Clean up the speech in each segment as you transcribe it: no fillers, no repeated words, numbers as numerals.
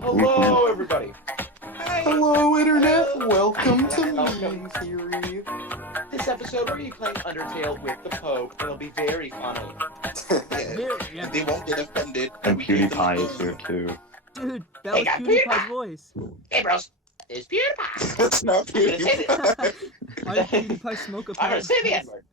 Hello, everybody. Hello, Internet. Welcome to Welcome. Meme Theory. This episode, we're going to be playing Undertale with the Pope. It'll be very funny. Yeah, they won't get offended. And we give them PewDiePie a is here too. Dude, that Hey, was got PewDiePie's voice. Hey, bros. It's PewDiePie. That's not PewDiePie. Why did PewDiePie smoke a I'm going pipe? to say the N-word.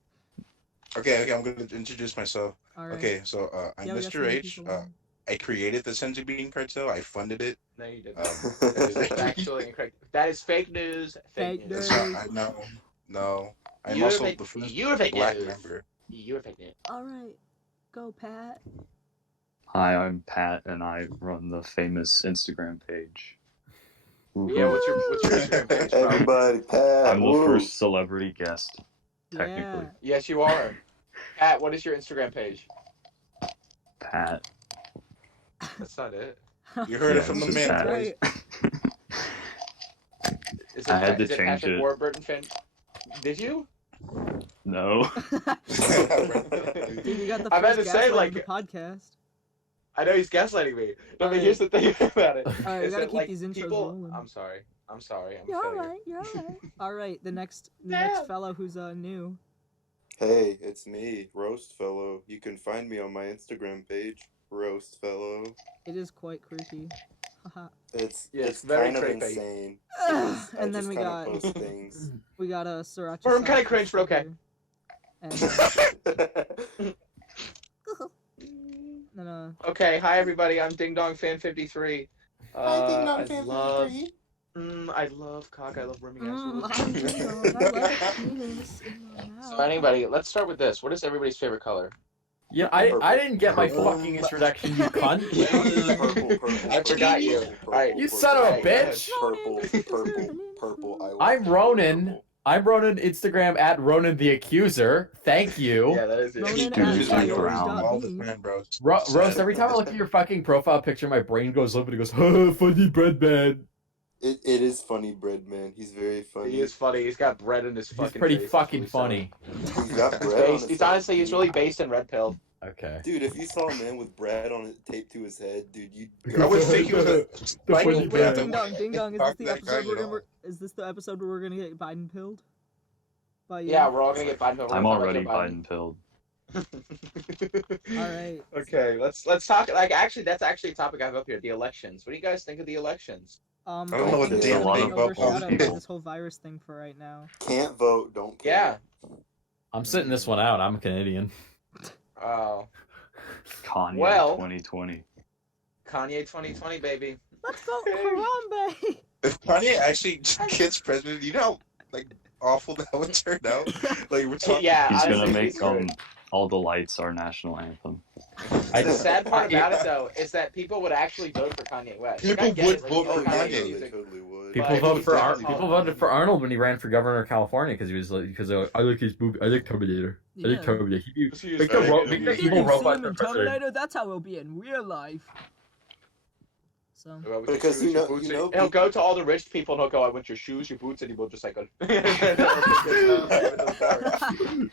Okay, I'm going to introduce myself. All right. Okay, so I'm Yeah, we got Mr. some H. people on. I created the Senzu Bean cartel. I funded it. No, you didn't. That's That's actually incorrect. That is fake news. Fake news. news. No. I'm You're also fake- the first you're fake black news. member. You're fake news. All right, go Pat. Hi, I'm Pat, and I run the famous Instagram page. Ooh, Yeah, what's your Instagram page, bro? Everybody, Pat. I'm the woo. first celebrity guest, technically. Yes, you are. Pat, what is your Instagram page? Pat. That's not it. You heard Yeah, it from the it's just man. Pat. Right. Is it, I had to is it change Patrick it. Warburton fan? Did you? No. Dude, you got the I'm about first to say, gaslight like- of the podcast. I know he's gaslighting me. No, but Alright. here's the thing about it. Alright, we is gotta that, keep like, these intros people... rolling. I'm sorry. I'm You're failure. alright. You're alright. All right, the next Yeah. fellow who's new. Hey, it's me, Roast Fellow. You can find me on my Instagram page, Roast Fellow. It is quite creepy. Haha. It's Yeah, it's it's very kind of creepy. insane. and I then just we kinda got post things. Sriracha. Or I'm kinda sauce cringe, but okay. And then Okay, hi everybody. I'm Ding Dong Fan 53. I love cock. I love rimming I'm assholes. Ding-dong, I love penis in my mouth. So anybody, let's start with this. What is everybody's favorite color? Yeah, I Purple. didn't get my Purple. fucking introduction, you cunt. Purple. I forgot you. Alright. You son of a Alright, go ahead. bitch! Purple. I I'm want Ronan. purple. I'm Ronan, Instagram at Ronan the Accuser. Thank you. Yeah, that is it. Ronan Dude, at just like Ding-dong.me. all the time, bro. Roast, every time I look at your fucking profile picture, my brain goes up and it goes, "Huh, funny bread man." It is funny, Bread Man. He's very funny. He is funny. He's got bread in his fucking He's pretty face. fucking That's what funny. He's got he's bread on based. his He's head. honestly, he's really based in red pill. Okay. Dude, if you saw a man with bread on it taped to his head, dude, you'd. I would think he was a. The Like, funny wait, bread. Ding dong, ding dong. Is Talk this the to that guy, episode you know. is this the episode where we're gonna get Biden pilled? By you? Yeah, we're all gonna get Biden. We're I'm gonna talk already about Biden pilled. Biden. All right. Okay, let's talk. Like, actually, that's actually a topic I have up here. The elections. What do you guys think of the elections? I don't know what the think damn it's being thing about overshadowed by people. this whole virus thing for right now. Can't vote, don't care. Yeah. I'm sitting this one out. I'm a Canadian. Oh, Kanye Well- 2020. Kanye 2020, baby. Let's vote Harambe. If Kanye actually gets president, you know how like awful that would turn out. Like we're talking. Yeah, He's gonna honestly, make he's good. All the lights our national anthem. The sad part about it, though, is that people would actually vote for Kanye West. Like, People I get would it, like, vote oh, for Kanye's Kanye. They music. totally would. People But vote he's for definitely people political. voted for Arnold when he ran for governor of California because he was like I like his movie. I like Terminator. I like Yeah. Terminator. He, He is make the very ro- good. make the You You evil can see robot him in for president. Terminator. That's how it'll be in real life. So. Well, with Because your you know- shoes, your boots, you know and he'll go to all the rich people and he'll go, I want your shoes, your boots, and he will just like go.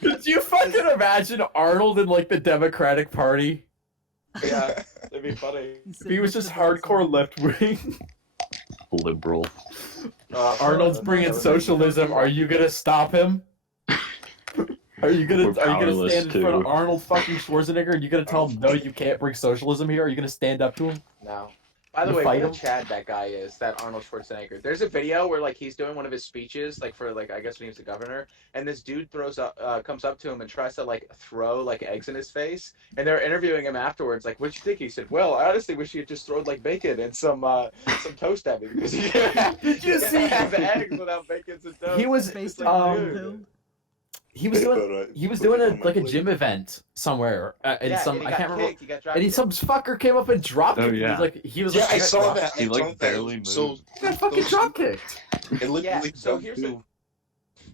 Could you fucking imagine Arnold in like the Democratic Party? Yeah, it'd be funny. If he was just hardcore left wing. Liberal. Arnold's bringing socialism. Are you gonna stop him? Are you gonna powerless, stand in front of too. Arnold fucking Schwarzenegger and you gonna tell him no, you can't bring socialism here? Are you gonna stand up to him? No. By the You way, fight what a him? Chad that guy is, that Arnold Schwarzenegger. There's a video where like he's doing one of his speeches, like for like I guess when he was the governor, and this dude comes up to him and tries to like throw like eggs in his face, and they're interviewing him afterwards, like, what'd you think? He said, well, I honestly wish he had just thrown like bacon and some toast at me because you can't Did you see- have eggs without bacon and toast. He was Based like, on dude. pill. he was doing a gym event somewhere in yeah, some and he I got can't remember. kicked, he got dropped. And some fucker came up and dropped Oh, him. yeah. He was Yeah, like I saw that. He, I like, saw that. barely So moved. He got fucking drop kicked. it looked Yeah, really so dumb, here's too.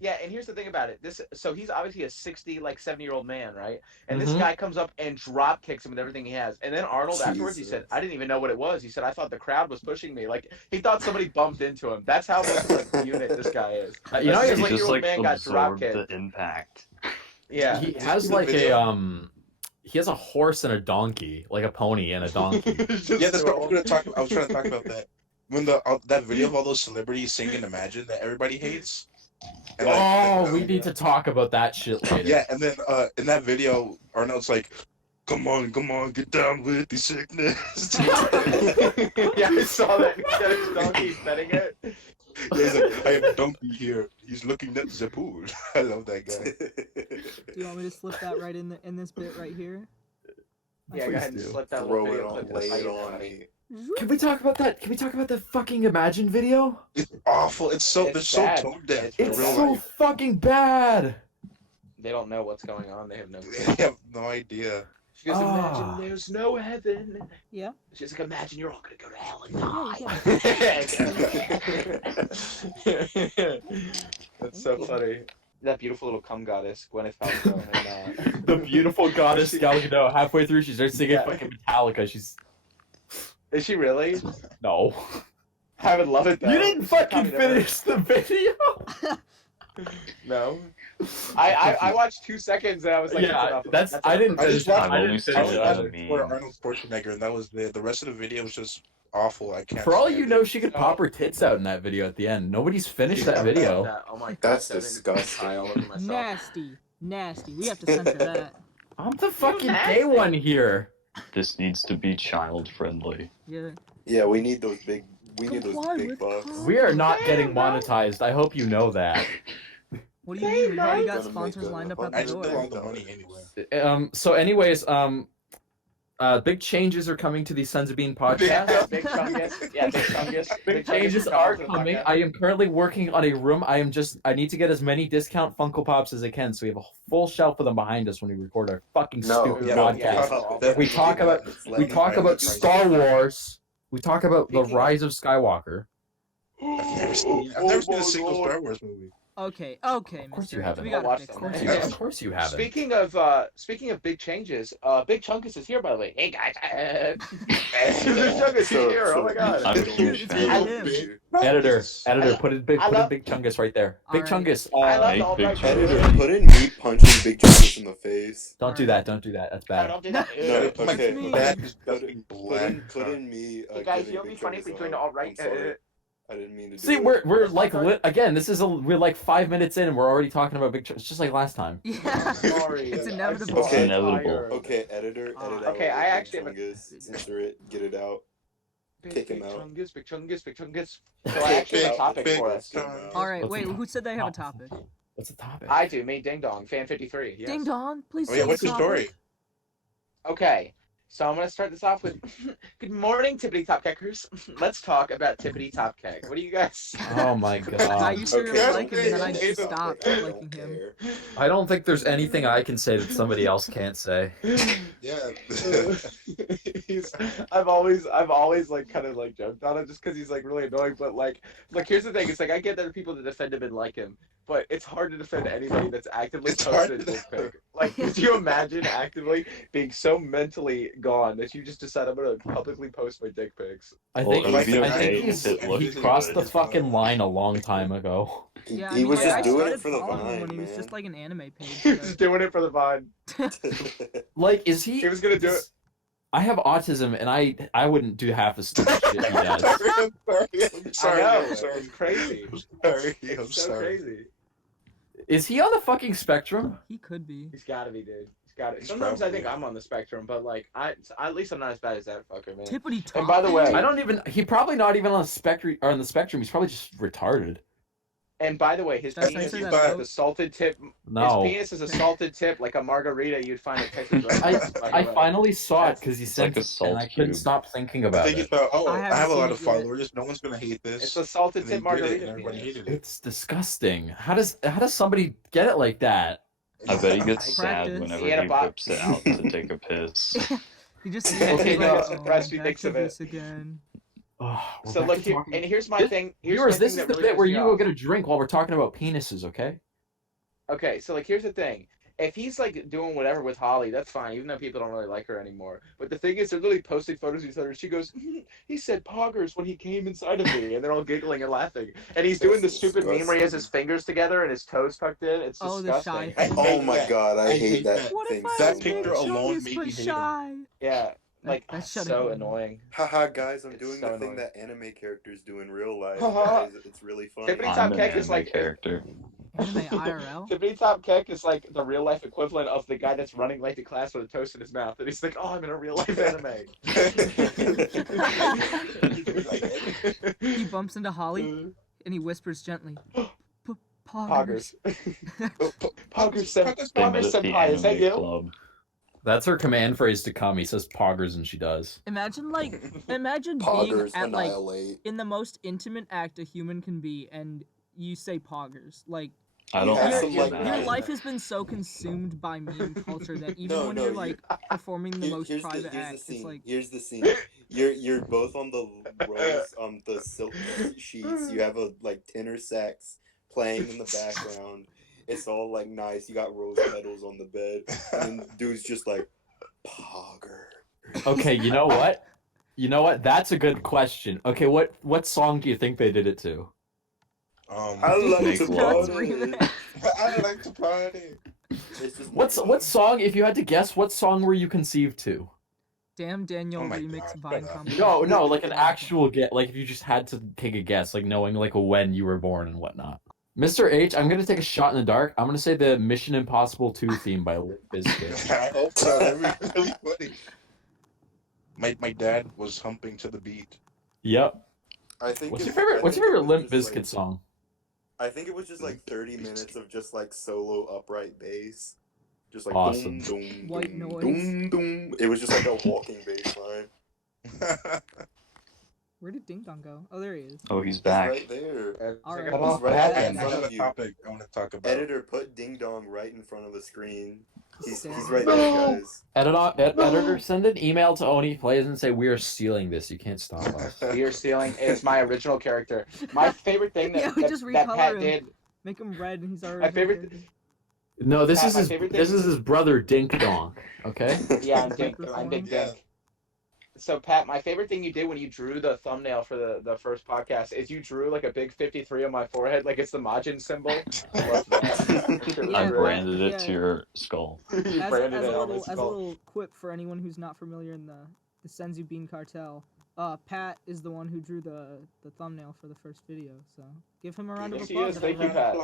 Yeah, and here's the thing about it. So he's obviously a 60, like 70-year-old man, right? And this Mhm. guy comes up and drop kicks him with everything he has. And then Arnold afterwards, he said, Jesus. "I didn't even know what it was." He said, "I thought the crowd was pushing me." Like he thought somebody bumped into him. That's how much of a unit this guy is. You know, He he was He has like- just 60-year-old like man got drop absorbed kicked. the impact. Yeah. he Did you has see the like video? he has a horse and a donkey, like a pony and a donkey. Yeah, that's what I was gonna talk. I was trying to talk about that. When that video of all those celebrities singing "Imagine" that everybody hates. And Oh, we need to talk about that shit later. Yeah, and then in that video, Arnold's like, come on, get down with the sickness." Yeah, I saw that. He got his donkey petting it. He's like, I have a donkey here. He's looking at the pool. I love that guy. Do you want me to slip that right in this bit right here? Yeah, go ahead and do. slip that Throw little it video on, clip. lay That's it how you're on funny. me. Can we talk about that? Can we talk about the fucking Imagine video? It's awful. It's so It's they're so bad. tone deaf. It's in It's real so life. fucking bad. They don't know what's going on. They have no They clue. have no idea. She goes, Ah. imagine there's no heaven. Yeah. She's like, imagine you're all gonna go to hell and Yeah, die. That's so funny. That beautiful little cum goddess, Gwyneth Paltrow. And, The beautiful goddess Gal Gadot. Halfway through, she starts singing Yeah. fucking Metallica. She's is she really? no. I would love it though. You didn't fucking finish the video. No. I watched 2 seconds and I was like, Yeah, that's I didn't I finish just it. watched- I I've didn't only finish I seen it. only it. watched it for Arnold Schwarzenegger, and that was the rest of the video was just awful. I can't. For all stand you it. know, she could pop her tits out in that video at the end. Nobody's finished that video. Oh my god. That's so I didn't disgusting. cry all over myself. Nasty. We have to censor that. I'm the fucking gay one here. This needs to be child friendly. Yeah. Yeah, we need those big. We need those Comply big with bucks. con- We are not getting monetized. I hope you know that. What do you mean? We've already got Gonna sponsors make a lined up at I the just door. want the money anyway. So anyways, big changes are coming to the Sons of Bean podcast. Big Chungus. Yeah, Big Chungus. Big Chungus changes is are to the coming. podcast. I am currently working on a room. I need to get as many discount Funko Pops as I can, so we have a full shelf of them behind us when we record our fucking No, stupid yeah, podcast. yeah. We talk about- We talk about Star Wars. We talk about the Rise of Skywalker. I've never seen a single Star Wars movie. Okay, Of course you Mr. haven't. We I'll gotta watch fix them. this. Yeah. Of course you haven't. Speaking of big changes, Big Chungus is here by the way. Hey guys, Big Chungus is here. Oh my god. I'm a Dude, huge it's fan. really him. Editor, I put in big love- Chungus right there. Big Alright. Chungus. I love Make the Big alt-right Chungus. Editor, put in me punching Big Chungus in the face. Don't do that. Don't do that. That's No, bad. don't do that. No, My okay. me. back Put is in, fucking put black. in, put in me. Hey guys, giving you'll be Big funny if we Chungus join a the alt right. I'm sorry. I didn't mean to do See, it. we're like again. We're like 5 minutes in, and we're already talking about Big Chungus. It's just like last time. Yeah. Sorry. It's I'm inevitable. Okay. Inevitable. Okay, editor, edit out. Okay, I Big actually have a- Chungus, insert it, get it out. Kick him out. Big Chungus. So I actually have a topic for us. Alright, What's wait, the who said they have a topic? What's the topic? I do. Me, Ding Dong, fan 53. Yes. Ding dong, please Oh say yeah, what's the the story? topic. Okay, so I'm gonna start this off with good morning, Tippity Top Keckers. Let's talk about Tippity Top Keck. What do you guys? Oh my I god. used to really Okay, like him, and then I okay, just okay, stopped I don't liking him. care. I don't think there's anything I can say that somebody else can't say. Yeah. I've always like kind of like joked on him just because he's like really annoying. But like here's the thing: it's like I get there are people that defend him and like him, but it's hard to defend anybody that's actively It's hard posted a to dick pic. Like, could you imagine actively being so mentally gone that you just decide I'm gonna publicly post my dick pics? I Well, think, it would be I okay think if it looked he crossed the good. fucking line a long time ago. Yeah, He was I just doing started it for the following him vine, when he was man. just like an anime page. He was just doing it for the vine. Like, is he? He was gonna do it. I have autism, and I wouldn't do half the stupid shit he does. I'm sorry. I know, I'm sorry. it's crazy. I'm sorry. I'm It's so sorry. crazy. Is he on the fucking spectrum? He could be. He's gotta be, dude. He's gotta. Sometimes I think I'm on the spectrum, but like at least I'm not as bad as that fucker, man. Tippity top. And by the way- I don't even. He probably not even on the spectrum. Or on the spectrum. He's probably just retarded. And by the way, his That's penis nicer is than the salted tip. No. His penis is a salted tip, like a margarita you'd find at Texas restaurants. by the I way. finally saw it because he sent like a it, salt and I couldn't cube. stop thinking I about think he it. thought, oh, I I haven't have a lot seen of it yet. followers. No one's gonna hate this. It's a salted And they tip did it, margarita. and everybody penis. hated it. It's disgusting. How does somebody get it like that? I bet he gets Practice. sad whenever He had a he bot. whips it out to take a piss. He just Okay, he's no, like, the rest he back thinks to of it. this again. Oh, we're So back look to here, talking- and here's my This- thing. Here's Viewers, my this thing is that the really bit where pissed you me go off. get a drink while we're talking about penises, okay? Okay, so like here's the thing. if he's like doing whatever with Holly, that's fine, even though people don't really like her anymore. But the thing is, they're literally posting photos of each other. She goes, he said poggers when he came inside of me, and they're all giggling and laughing. And he's doing the That's stupid meme where he has his disgusting. fingers together and his toes tucked in. It's Oh, the disgusting. shy thing. Oh my god, I hate that What thing if I so That was picture much. alone joyous made but me hate him. shy? Yeah, like That's shutting so me. annoying. Haha, guys, I'm It's doing so the thing annoying. that anime characters do in real life. Haha. Guys. It's really funny. Tiffany I'm Top an Keck is anime like character. Anime IRL? Tiffany Top Keck is like the real life equivalent of the guy that's running late to class with a toast in his mouth, and he's like, "Oh, I'm in a real life anime." He bumps into Holly and he whispers gently, Poggers. Poggers. Poggers Same Poggers as the senpai, is that anime you? club. That's her command phrase to come. He says poggers and she does. Imagine being Poggers at like annihilate. in the most intimate act a human can be, and you say poggers. Like I don't Yeah, have some, to like, your imagine. life has been so consumed by meme culture that even No, when no, you're you- like performing the most Here's private here's act, the scene. it's like Here's the scene. You're both on the rows the silk sheets. You have a like tenor sax playing in the background. It's all like nice. You got rose petals on the bed, and then dude's just like pogger. Okay, you know what? You know what? That's a good question. Okay, what song do you think they did it to? I like Make to love. party. I like to party. It's just What song? If you had to guess, what song were you conceived to? Damn Daniel Oh my remix God, Vine shut up. compilation. No, like an actual get. Like if you just had to take a guess, like knowing like when you were born and whatnot. Mr. H, I'm gonna take a shot in the dark. I'm gonna say the Mission Impossible 2 theme by Limp Bizkit. I hope so. That'd be really funny. My dad was humping to the beat. Yep. I think What's your it- favorite? I What's think your it favorite was Limp just, Bizkit like- song? I think it was just like 30 minutes of just like solo upright bass. Just like Awesome. doom, doom, White doom, noise. doom, doom. It was just like a walking bass line. Where did Ding Dong go? Oh, there he is. Oh, he's He's back. right there. Alright. Check it He's out. right I there in have front a of you. topic I want to talk about. Editor, put Ding Dong right in front of the screen. He's Staring. right there, guys. Editor, send an email to Oni Plays and say we are stealing this. You can't stop us. Beer stealing is my original character. My favorite thing that, Yeah, we that, just that recolor Pat him. did. Make him red and he's already. My favorite. No, this Pat, is my his favorite this thing- is his brother Dink Donk. Okay. Yeah, I'm Dink. Microphone. I'm Big Yeah. Dink. So Pat, my favorite thing you did when you drew the thumbnail for the first podcast is you drew like a big 53 on my forehead, like it's the Majin symbol. I love that. Yeah, I but- branded it yeah. to your skull. You As, branded as, it a on my little, as a skull. little quip for anyone who's not familiar in the Senzu Bean Cartel, Pat is the one who drew the thumbnail for the first video. So give him a round of Yes, he applause. is. Thank you, Pat.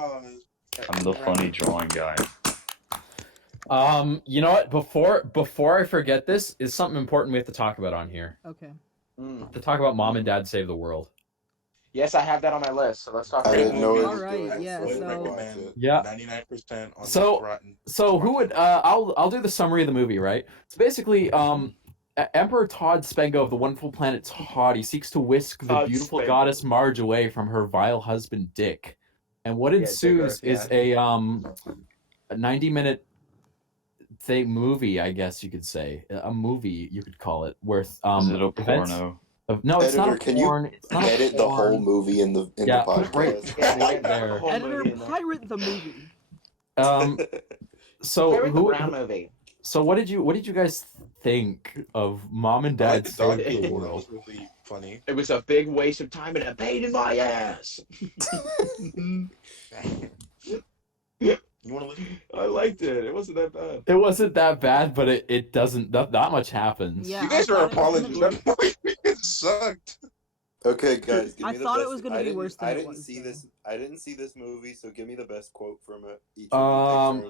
I'm the funny drawing guy. You know what? Before I forget, this is something important we have to talk about on here. Okay. Mm. To talk about Mom and Dad Save the World. Yes, I have that on my list. So let's talk I about didn't know it was Alright, doing it, yeah, I didn't so- watch it. Yeah. 99% on So- rotten. So who would I'll do the summary of the movie, right? So basically, Emperor Todd Spengo of the wonderful planet Todd, he seeks to whisk the Todd beautiful Spengo. goddess Marge away from her vile husband Dick. And what Yeah, ensues Dick, is a 90-minute movie, I guess you could say. A movie, you could call it, where Is it a events porno? no, it's not Editor, a can you porn. It's not a Edit the porn. whole movie in the Yeah, put podcast. it Yeah, right yeah, there. the whole Editor, movie in there. pirate the movie. So Favorite the who? Brown movie. So what did you guys think of Mom and I Dad like the dog Save the people. That World? was really funny. It was a big waste of time and a pain in my ass. You want to listen? I liked it. It wasn't that bad. It wasn't that bad, but it doesn't not much happens. Yeah, You guys I are thought it was gonna apologies. That movie sucked. Okay, guys, give I me the thought it best. was gonna I be didn't- worse than I it didn't was, see though. this. I didn't see this movie, so give me the best quote from it. Each of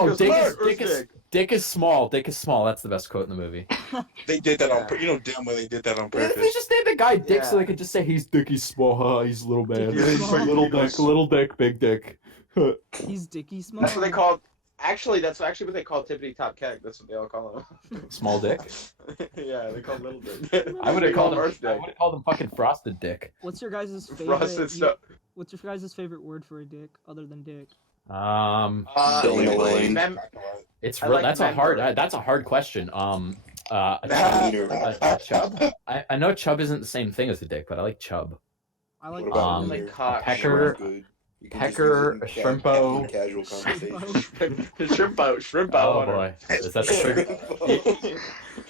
you take turns. Dick is small. Dick is small. That's the best quote in the movie. They did that on Yeah. purpose. You know damn well they did that on They purpose. just named the guy Dick so Yeah. they could just say he's Dick. He's small. Huh? He's a little man. Dick is small. Little dick, big dick. He's Dicky Small. That's what they called. Actually, that's actually what they call Tippity Top Keg. That's what they all call him. Small dick. Yeah, they call him Little Dick. I would They have call called him. Earth I Dick. would have called him fucking Frosted Dick. What's your guys' favorite? Frosted stuff. What's your guys' favorite word for a dick other than dick? Dang-a-lang. It's I real. like That's a hard. member. That's a hard question. A Wiener. chub. I know chub isn't the same thing as a dick, but I like chub. I like What about Um, wiener? like cock. Pecker. Good. You can just Pecker, use it in Shrimpo. in casual conversation. Shrimpo Oh hunter. boy, is that the trigger?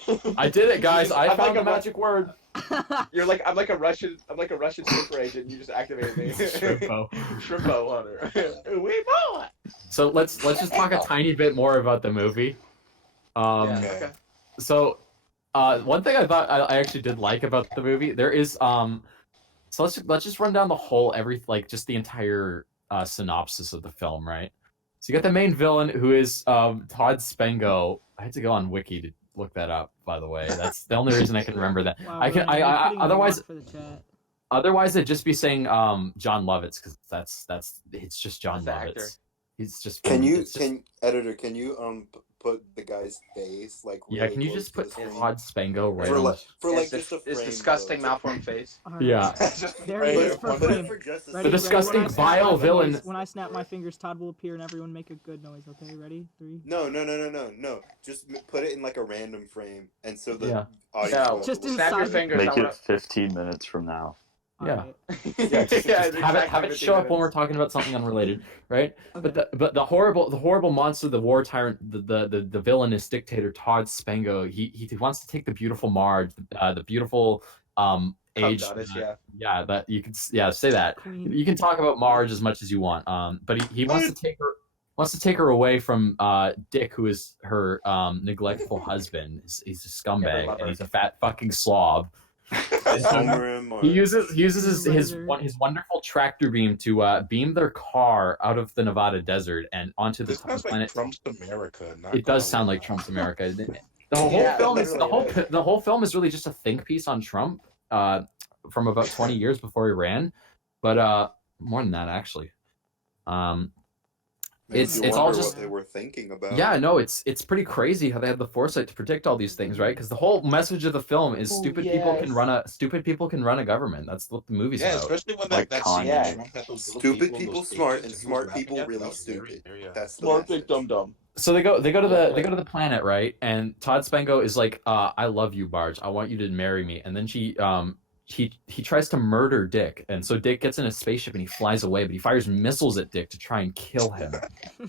Shrimpo. I did it, guys! I I'm found like the a magic word. I'm like a Russian super agent. You just activated me. Shrimpo. Shrimpo hunter. We boy. So let's just talk a tiny bit more about the movie. Yeah. Okay. Okay. So, one thing I thought I actually did like about the movie, there is so let's just run down the whole just the entire synopsis of the film, right? So you got the main villain who is Todd Spengo. I had to go on Wiki to look that up, by the way. That's the only reason I can remember that. Wow, I can Ryan, you're I putting in a otherwise lot for the chat. otherwise it'd just be saying John Lovitz because that's it's just John That's the actor. Lovitz. He's just Can you it's just- editor? Can you put the guy's face like yeah, really can you close just to put the screen? Todd Spengo right for on like It's just a frame? It's disgusting though. malformed face. Alright. Yeah. There it is for Put it frame. for just a Ready, The ready? disgusting When I snap vile my villain. fingers- When I snap my fingers, Todd will appear and everyone make a good noise, okay? Ready? 3. No. Just put it in like a random frame, and so the Yeah. audience No, will- Just will- snap your inside- fingers. Make I it wanna... 15 minutes from now. Yeah. Alright. Yeah, just have exactly it show up when we're talking about something unrelated, right? But the horrible monster, the war tyrant, the villainous dictator Todd Spengo, he wants to take the beautiful Marge, the beautiful age. Goddess, yeah. Yeah, that you can say that. Queen. You can talk about Marge as much as you want. But he wants to take her away from Dick, who is her neglectful husband. He's a scumbag love and her. he's a fat fucking slob. Homer and Marge. He uses his Murder. wonderful tractor beam to beam their car out of the Nevada desert and onto the This sounds like planet. Trump's America. Not It does sound like Trump's America. The whole Yeah, film is literally the whole film is really just a think piece on Trump from about 20 years before he ran, but more than that actually. Makes you it's all wonder just- what they were thinking about. Yeah, no, it's pretty crazy how they had the foresight to predict all these things, right? Because the whole message of the film is stupid people can run a government. That's what the movie's Yeah, about. especially when Like that scene Kanye. when Trump had those little Stupid in people those smart stages and he was smart rapping people at, that really was very, stupid. very, That's the Smart big message. dum dum. So they go to the planet, right? And Todd Spengo is like, I love you, Marge. I want you to marry me. And then he tries to murder Dick. And so Dick gets in a spaceship and he flies away, but he fires missiles at Dick to try and kill him.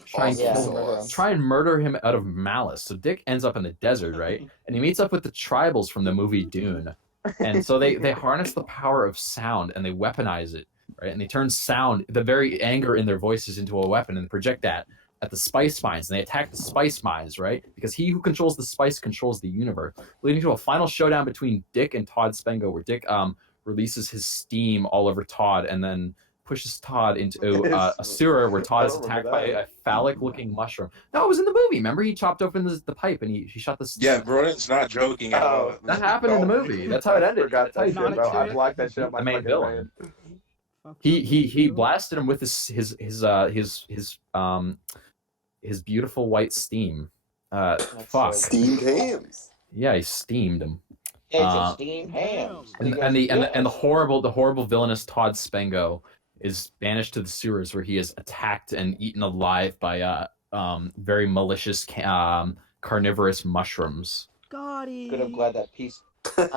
Try and murder him out of malice. So Dick ends up in the desert, right? And he meets up with the tribals from the movie Dune. And so they harness the power of sound and they weaponize it, right? And they turn sound, the very anger in their voices, into a weapon and project that at the spice mines, and they attack the spice mines, right? Because he who controls the spice controls the universe, leading to a final showdown between Dick and Todd Spengo, where Dick releases his steam all over Todd and then pushes Todd into a sewer where Todd is attacked by a phallic-looking mushroom. No, it was in the movie. Remember, he chopped open the pipe and he shot the. Yeah, Broden's not joking at all. That happened in the movie. That's how it ended. Forgot that That's how shit, he- bro. I blocked that shit on my The main fucking villain. brain. He blasted him with his beautiful white steam. Fuck. Steamed hams. Yeah, he steamed him. It's Uh, a steamed hams. And the horrible villainous Todd Spengo is banished to the sewers where he is attacked and eaten alive by very malicious carnivorous mushrooms. Gotti. Good. I'm glad that piece. Man,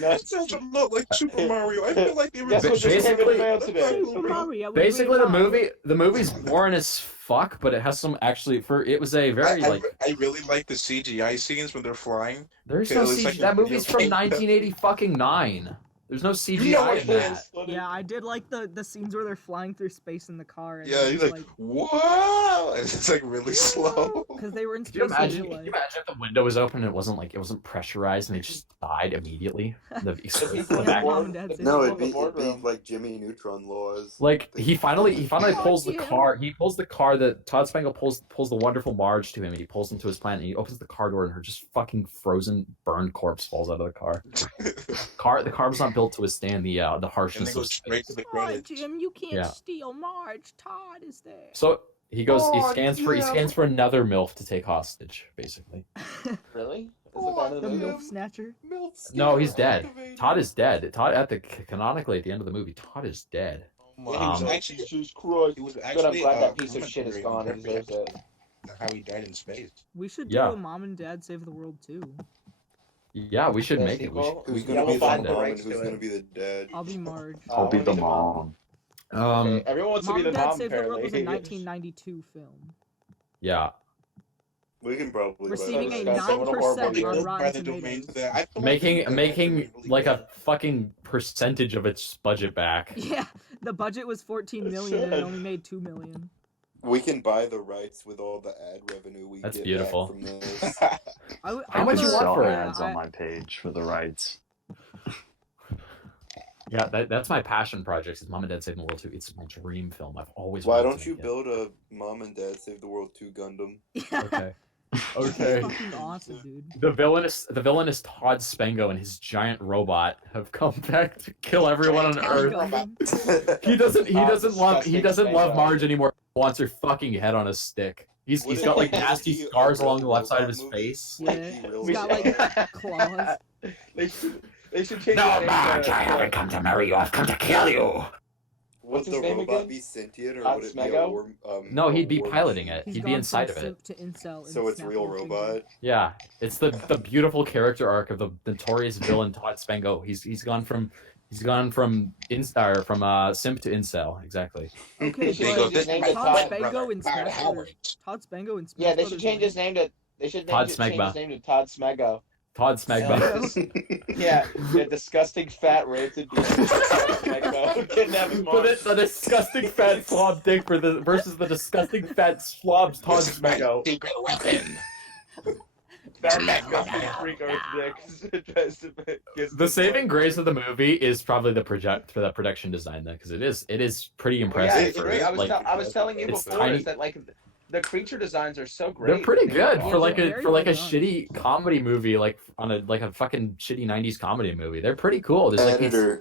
that sounds a lot like Super Mario. I feel like they were Guess what just came in the mail today? Super Mario, we Basically, really the movie's boring as fuck, but it has some it was a very I really like the CGI scenes when they're flying. there's it no looks CGI. like a That video movie's from game. 1989. There's no CGI in that. Yeah, I did like the scenes where they're flying through space in the car. And Yeah, he's like, whoa! And it's like really slow. because they were in Could you space. imagine? and Can they're you like- imagine if the window was open and it wasn't pressurized and it just died immediately? The Yeah, back- Mom and Dad say No, that. it'd be boardroom. like Jimmy Neutron laws. Like he finally pulls the yeah. car. He pulls the car that Todd Spengo pulls the wonderful Marge to him, and he pulls him to his planet. And he opens the car door, and her just fucking frozen, burned corpse falls out of the car. The car was not built to withstand the And harshness they go of straight space. to the Oh, credits. Jim, you can't Yeah. steal Marge. Todd is there. So he goes. He Oh, scans for another MILF to take hostage, basically. Really? Is it the end of The the movie? MILF snatcher. No, he's dead. Todd is dead. Canonically at the end of the movie, Todd is dead. Yeah, he was Um, actually, Jesus Christ. he was Good, I'm actually glad that piece of shit is commentary gone. on He deserves it. how he died in space. We should Yeah. do a Mom and Dad Save the World too. Yeah, we should The make it. We should, sequel? Who's Yeah, gonna we'll be the find the mom and rights who's to it. gonna be the dad? I'll be Marge. I'll be wanna the be mom. Okay, everyone wants to Mom be the and Dad mom, Saved the World was a apparently. 1992 film. Yeah. We can probably Receiving buy a that. disgusting. What a horrible 9% year. on Built by Rotten the domain Tomatoes. to that. I feel Making like making really like good. a fucking percentage of its budget back. Yeah, the budget was 14 million and it only made 2 million. We can buy the rights with all the ad revenue we That's get beautiful. back from this. How much you want sell for it? ads on my page for the rights. Yeah, that's my passion project. Is Mom and Dad Saving the World 2. It's my dream film. I've always Why wanted don't to you make it. build a Mom and Dad Save the World 2 Gundam? Okay. It's Okay. fucking awesome, dude. The villainous Todd Spango and his giant robot have come back to kill everyone on Earth. He doesn't love Disgusting Spango. Marge anymore. He wants her fucking head on a stick. He's got like nasty scars along the left side of his face. Yeah, He he's got like claws. They should change his name to, come to marry you. I've come to kill you. What's Would his the name robot again? be sentient or Todd would it be Smego? a war? No, he'd be war piloting machine? it. He's He'd be gone inside from of it. simp to incel in So a it's snap real of a finger. robot. Yeah, it's the beautiful character arc of the notorious villain Todd Spango. He's gone from simp to incel. Exactly. Okay, They They go, but this name is it my Todd Todd- twin Spango brother, in Brad Smash Howard. Brothers. Todd Spango in Smash Yeah, they Brothers should change was- his name to. They should Todd change Smegma. his name to Todd Smego. Todd Smegma. Yeah, the disgusting fat rancid beast. Smegma. Kidnapping mom. The disgusting fat slob dick versus the disgusting fat slob Todd Smego. Secret weapon. That disgusting freak earth dick. The saving grace of the movie is probably the production design, though, because it is pretty Yeah, impressive. it's for, great. like, I was telling you it's before tiny. is that like the creature designs are so great. They're pretty good Yeah, for like they're a very for like a well done. shitty comedy movie, like on a fucking shitty '90s comedy movie. They're pretty cool. There's like these,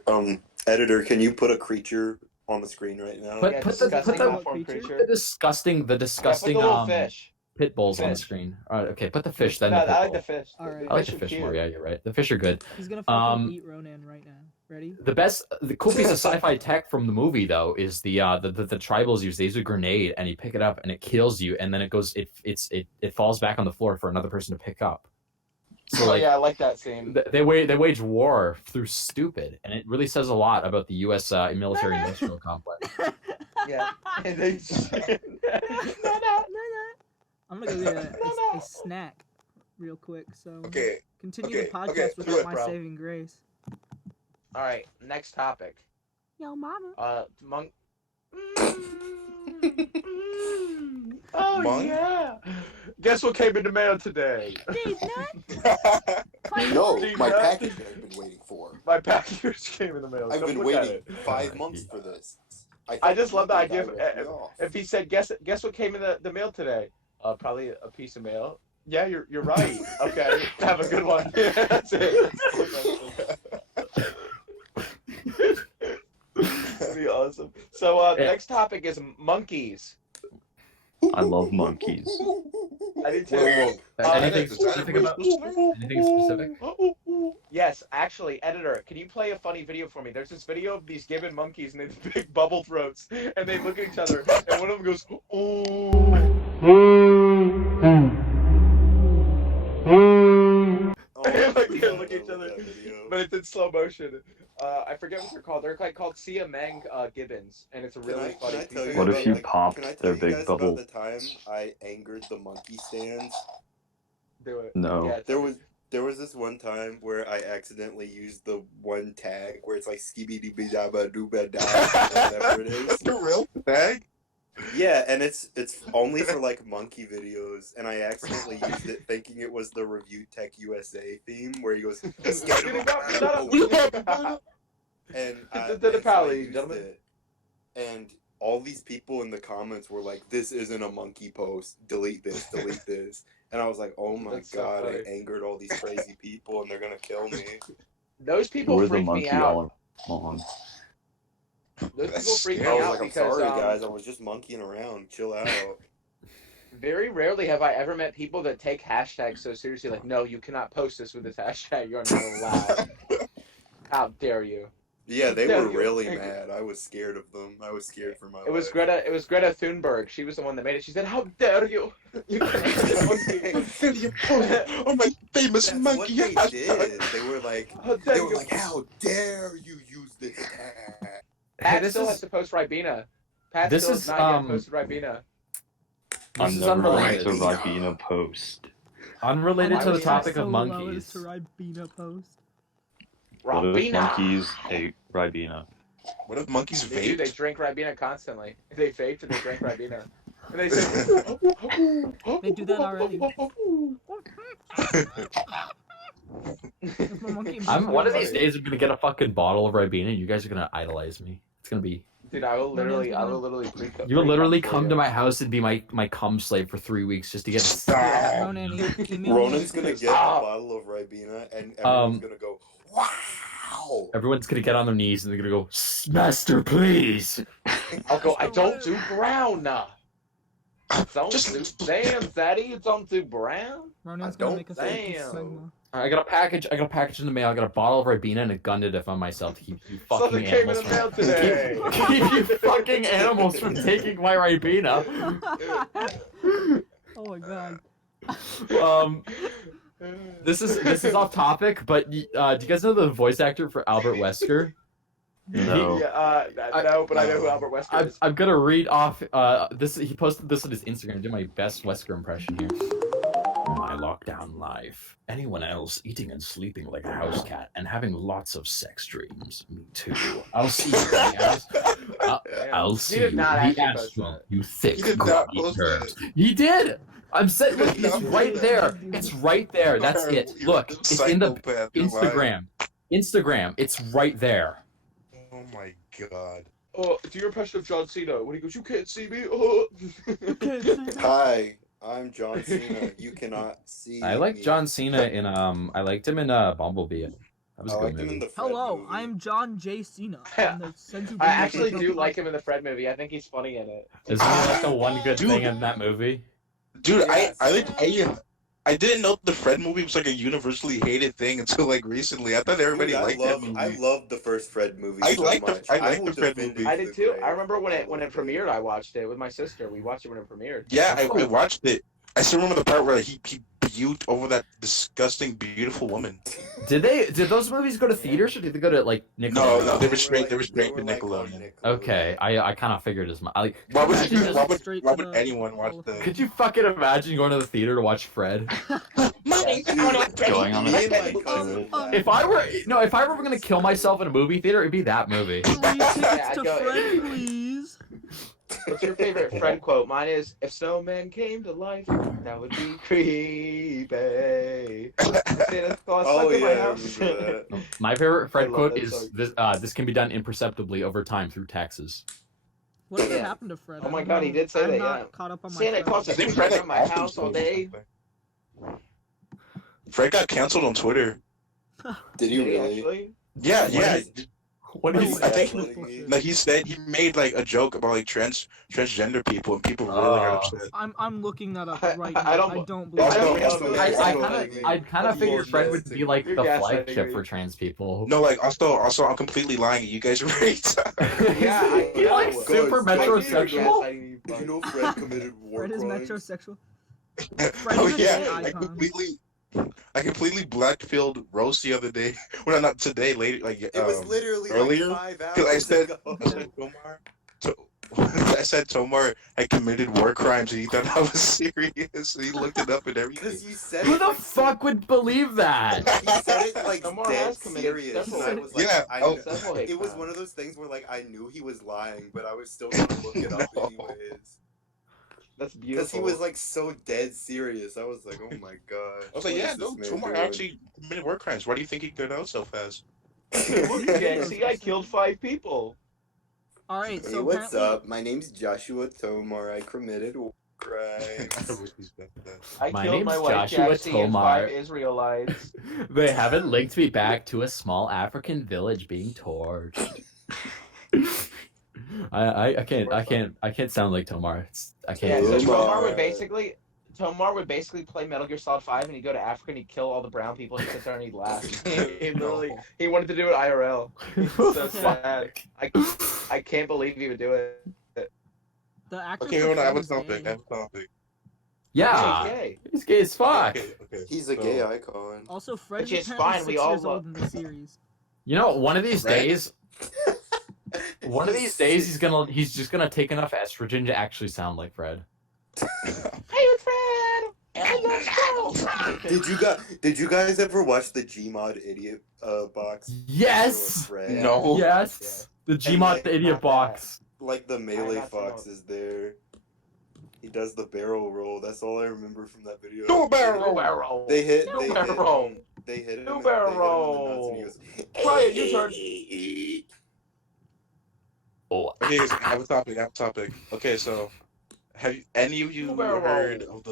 Editor, can you put a creature on the screen right now? Put- Yeah, put the- disgusting put the- malformed creature. creature. the disgusting Yeah, put the disgusting little fish. pit bulls on the Fish. screen. All right, okay, put the fish then. No, the pit I like bull. the fish. All right. I like the are fish cute. more. Yeah, you're right. The fish are good. He's gonna fucking Um, eat Ronan right now. Ready? The cool piece of sci-fi tech from the movie though is the tribals use. They use a grenade and you pick it up and it kills you and then it falls back on the floor for another person to pick up. So Oh like yeah, I like that scene. they wage war through stupid, and it really says a lot about the U.S. Military industrial complex. Yeah. And they just- I'm gonna go get a snack real quick. So Okay. continue okay, the podcast okay, without do it, my bro. saving grace. All right, next topic. Yo, mama. Monk. Oh Monk? yeah. Guess what came in the mail today? These nuts. No, Dude, my that- package I've been waiting for. My package came in the mail. I've Come been look at waiting it. 5 months for this. I just love the idea of- guy ripped me off. If he said, guess what came in the mail today? Probably a piece of mail. Yeah, you're right. Okay, have a good one. Yeah, that's it. That'd be awesome. So next topic is monkeys. I love monkeys. I did too. Anything specific about anything specific? Yes, actually, editor, can you play a funny video for me? There's this video of these gibbon monkeys and they have big bubble throats, and they look at each other, and one of them goes, "Oh." And like they look at each other, but it's in slow motion. I forget what they're called. They're like called Siamang gibbons, and it's a really funny. Can I tell you What if about, you like, popped can I tell their you big guys bubble? about the time I angered the monkey stands? Do it. No. Yeah, There was this one time where I accidentally used the one tag where it's like skibidi dibby dabba dooba da whatever it is. The real tag? Yeah, and it's only for like monkey videos, and I accidentally used it thinking it was the Review Tech USA theme where he goes, and The power, ladies and used gentlemen. it, and all these people in the comments were like, "This isn't a monkey post. Delete this. Delete this." And I was like, "Oh my That's so god! funny. I angered all these crazy people, and they're gonna kill me." Those people We're the freak monkey me out. all along. Those That's people freak me I scary. was out like, "I'm because sorry, guys. I was just monkeying around. Chill out." very rarely have I ever met people that take hashtags so seriously. Like, no, you cannot post this with this hashtag. You're not allowed. How dare you? Yeah, they Yeah, were you're really angry. mad. I was scared of them. I was scared for my life. It was Greta Thunberg. She was the one that made it. She said, "How dare you? You can't use this monkey." Oh my famous That's monkey. what they did. They were like, How dare you? "How dare you use this tag?" Pat this still is- has to post Ribena. Pat this still is, has not yet um, posted Ribena. This I'm is never going to unrelated. Ribena post. Unrelated to the Ribena topic so of low monkeys. as to Ribena post. What if Ribena. monkeys ate Ribena? What if monkeys They do. They vape? drink Ribena constantly. They vaped and they drank Ribena. And they said, They do that already. If my monkey One of these funny. days I'm gonna get a fucking bottle of Ribena and you guys are gonna idolize me. It's gonna be. dude, I will literally pre-cum. You will literally for come you. to my house and be my cum slave for 3 weeks just to get. Ronan, email me. Ronan's gonna get a Stop. bottle of Ribena and everyone's gonna go, wow! Everyone's gonna get on their knees and they're gonna go, Master, please. I'll go, I don't do brown. Don't Just- do, damn, Zaddy, you don't do brown? Ronan's I gonna don't make us damn. Sigma. I got a package in the mail. I got a bottle of Ribena and a gun to defend myself to keep you fucking Something came in animals the mail from today. keep you fucking animals from taking my Ribena. Oh my god. This is off topic, but do you guys know the voice actor for Albert Wesker? No. Yeah, no, but I know who Albert Wesker is. I'm gonna read off this. He posted this on his Instagram. Do my best Wesker impression here. My lockdown life. Anyone else eating and sleeping like a house cat and having lots of sex dreams? Me too. I'll see you. Guys. I'll see He did you. not The actually post astral, that. you thick, He did not grubby post turds. that. He did. I'm saying, look, He it's did not right post there. It's right there. That's it. Look, it's in the Psychopath, you're lying. Instagram. It's right there. Oh my god. Oh, do your impression of John Cena when he goes, "You can't see me." Oh. Hi, I'm John Cena. You cannot see I like me. John Cena in I liked him in Bumblebee. That was I a good liked him movie. in the Fred Hello, movie. I'm John J. Cena. From the Senzu I Bean actually Cartel do like podcast. him in the Fred movie. I think he's funny in it. Isn't he like the one good Dude. thing in that movie? Dude, Yes. I didn't know the Fred movie was like a universally hated thing until like recently. I thought everybody Dude, liked that movie. I love the first Fred movie I so like the- much. I like will the Fred defend movie. it I to did the too. grave. I remember when it loved premiered. I watched it with my sister. We watched it when it premiered. Yeah, I watched it. I still remember the part where he buked over that disgusting, beautiful woman. Did those movies go to theaters or did they go to like Nickelodeon? No, they were straight. They were They straight were, to like, on Nickelodeon. Okay, I kind of figured as much. Like, Why would Imagine you? just straight Why to would the anyone watch Hall of the? Fame. could you fucking imagine going to the theater to watch Fred? Going on Me a and my date cousin to it. laughed. If I were gonna kill myself in a movie theater, it'd be that movie. 3 tickets Yeah, to go- Fred, please. What's your favorite Fred quote? Mine is, "If snowmen came to life, that would be creepy." Santa Claus Oh stuck in my yeah, I house. remember that. My favorite I Fred love quote that is song. this can be done imperceptibly over time through taxes. Whatever Yeah. happened to Fred? Oh I my don't God, he know. did say I'm that, not yeah. caught up on my Santa Fred. Claus I is think Fred Fred at my got house all day. Fred got canceled on Twitter. Did he Did he really? actually? Yeah, yeah. What do you No say? I think Bullshit. like he said he made like a joke about like transgender people and people really got upset. I'm looking that up I- right I now. don't- I don't I believe don't it. know. I kind of figured Fred would be like You're the gaslighting flagship me. for trans people. No, like also I'm completely lying. You guys are right. Yeah, I He's like know. super Good. metrosexual. Did you know Fred committed war Fred is crimes? metrosexual. Oh is a yeah, gay I icon. completely black-pilled roast the other day. Well, not today, later, like It was literally earlier, like 5 'cause hours ago. I said Tomar had committed war crimes and he thought I was serious. And he looked it up and everything. Because you said Who it the like, fuck would believe that? He said it like Omar dead has committed serious. several- And I was like, Yeah, I oh. kn- Several hate it was crimes. one of those things where like I knew he was lying, but I was still gonna look it up No. anyways. That's Because beautiful. he was like so dead serious. I was like, oh my god. I was like, what yeah, is no, this man Tomar doing? actually committed war crimes. Why do you think he got out so fast? Look, Jack, see, I killed 5 people. All right, Hey, so what's apparently, up? My name's Joshua Tomar. I committed war crimes. I My killed name's my wife, Joshua Jaxie, and Tomar. 5 Israelites. They haven't linked me back to a small African village being torched. I can't sound like Tomar. I Yeah, can't. so do it. Tomar would basically play Metal Gear Solid 5 and he'd go to Africa and he'd kill all the brown people and he'd sit there and he'd laugh. He wanted to do it IRL. It's so sad. I can't believe he would do it. the actor. Okay, for hold on, I have a Fred is topic. gay. I have a topic. Yeah, He's gay. he's gay as fuck. Okay. He's a gay icon. Also, Fred Which is is apparently fine, we 6 all years love- old in the series. You know, one of these Right? days, One of these days he's just gonna take enough estrogen to actually sound like Fred. Hey, Fred! Did you guys ever watch the Gmod idiot box? Yes! Fred? No. Yes! The Gmod like- the idiot box. Like the melee got some fox is there. He does the barrel roll. That's all I remember from that video. No barrel roll. They hit. No They hit barrel roll. him. They hit him. No and- barrel they hit him in the nuts, and he roll. goes, Ryan, your turn. Oh, Okay, guys, I have a topic. Okay, so have any of you No barrel heard roll. of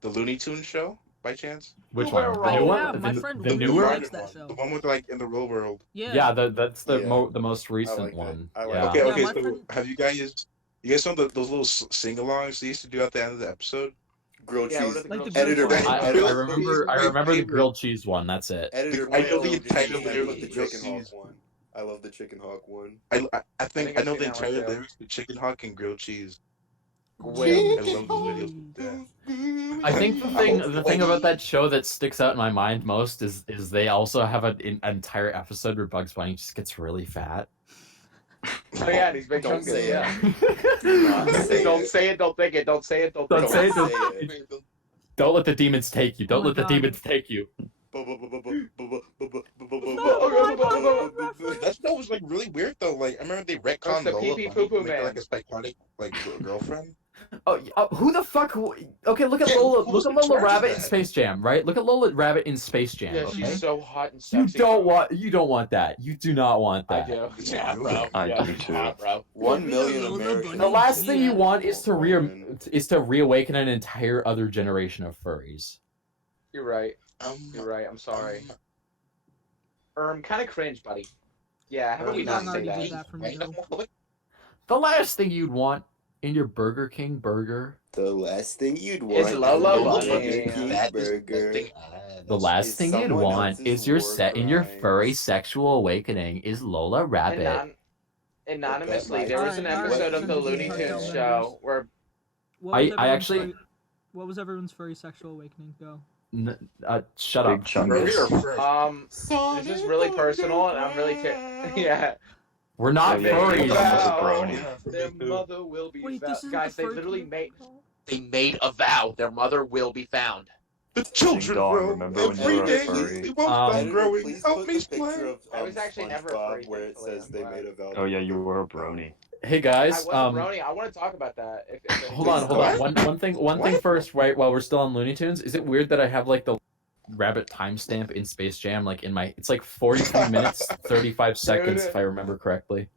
the Looney Tunes show by chance? which No one? barrel The new roll. one? Yeah, The- my the- friend the really newer? likes that show. The one with like in the real world. Yeah. Yeah, that's the Yeah. the most recent like that. one. I like Yeah. that. Okay, Yeah, okay. my So friend- have you guys know those little sing-alongs they used to do at the end of the episode? grilled Yeah, cheese. what are the Like the grilled Editor cheese? Ben. I Editor- remember the grilled cheese one. That's it. Editor I know Ben the told title me I lyrics love the to grilled chicken hawk cheese. one. I love the chicken hawk one. I think I I've know seen the that one entire too. lyrics to Chicken Hawk and grilled cheese. Wait. I love those videos. Yeah. I think the thing about that show that sticks out in my mind most is they also have an entire episode where Bugs Bunny just gets really fat. Oh yeah, and he's big Don't chungus. say Yeah. Not say Don't it. say it. Don't think it. Don't say it. Don't Don't think say it. it. Don't- it. Don't let the demons take you. Don't Oh my let the God. demons take you. That show was like really weird though. Like I remember they retconned the Lola pee-pee Bunny poo-poo to make her, man. like a psychotic like girlfriend. Oh, who the fuck? Okay, look at Yeah, Lola. who was Look at in Lola charge of Rabbit in that? Space Jam, right? Look at Lola Rabbit in Space Jam. Yeah, okay? she's so hot and You sexy. don't bro. want. You don't want that. You do not want I that. do. Yeah, bro. I yeah, do she's too. hot, bro. 1 million Lola Americans. Bunny. The last thing you want is to Warren. reawaken an entire other generation of furries. You're right. You're right. I'm sorry. Kind of cringe, buddy. Yeah, how about we Elon not say already that? did that for me, though. The last thing you'd want in your Burger King burger. The last thing you'd want It's Lola is a Bunny. Burger King That is burger. the thing. The last It's thing you'd someone want else's is your war set in your crimes. furry sexual awakening is Lola Rabbit. Anonymously, Alright, there was an alright, episode of the alright. Looney Tunes show where What I was everyone's actually- furry- What was everyone's furry sexual awakening? Go. Shut Big up. Furry or chungus. furry? this is really personal, and I'm really yeah. We're not Yeah, furries. yeah. almost a Vow, brony. Their mother will be Wait, found. this is Guys, the they furry literally community made call? they made a vow. Their mother will be found. The children Dong, grow remember when you every were a day. furry? They won't Um, stop Editor, growing. please Help put me the picture play. of I was actually never a SpongeBob furry, where it thankfully, says I'm they glad. made a vow. Oh yeah, you were a brony. Hey I guys, was a brony. I want to talk about that. If hold on. One thing What? first, right? While we're still on Looney Tunes, is it weird that I have like the rabbit timestamp in Space Jam, like in my? It's like 43 minutes 35 seconds, if I remember correctly.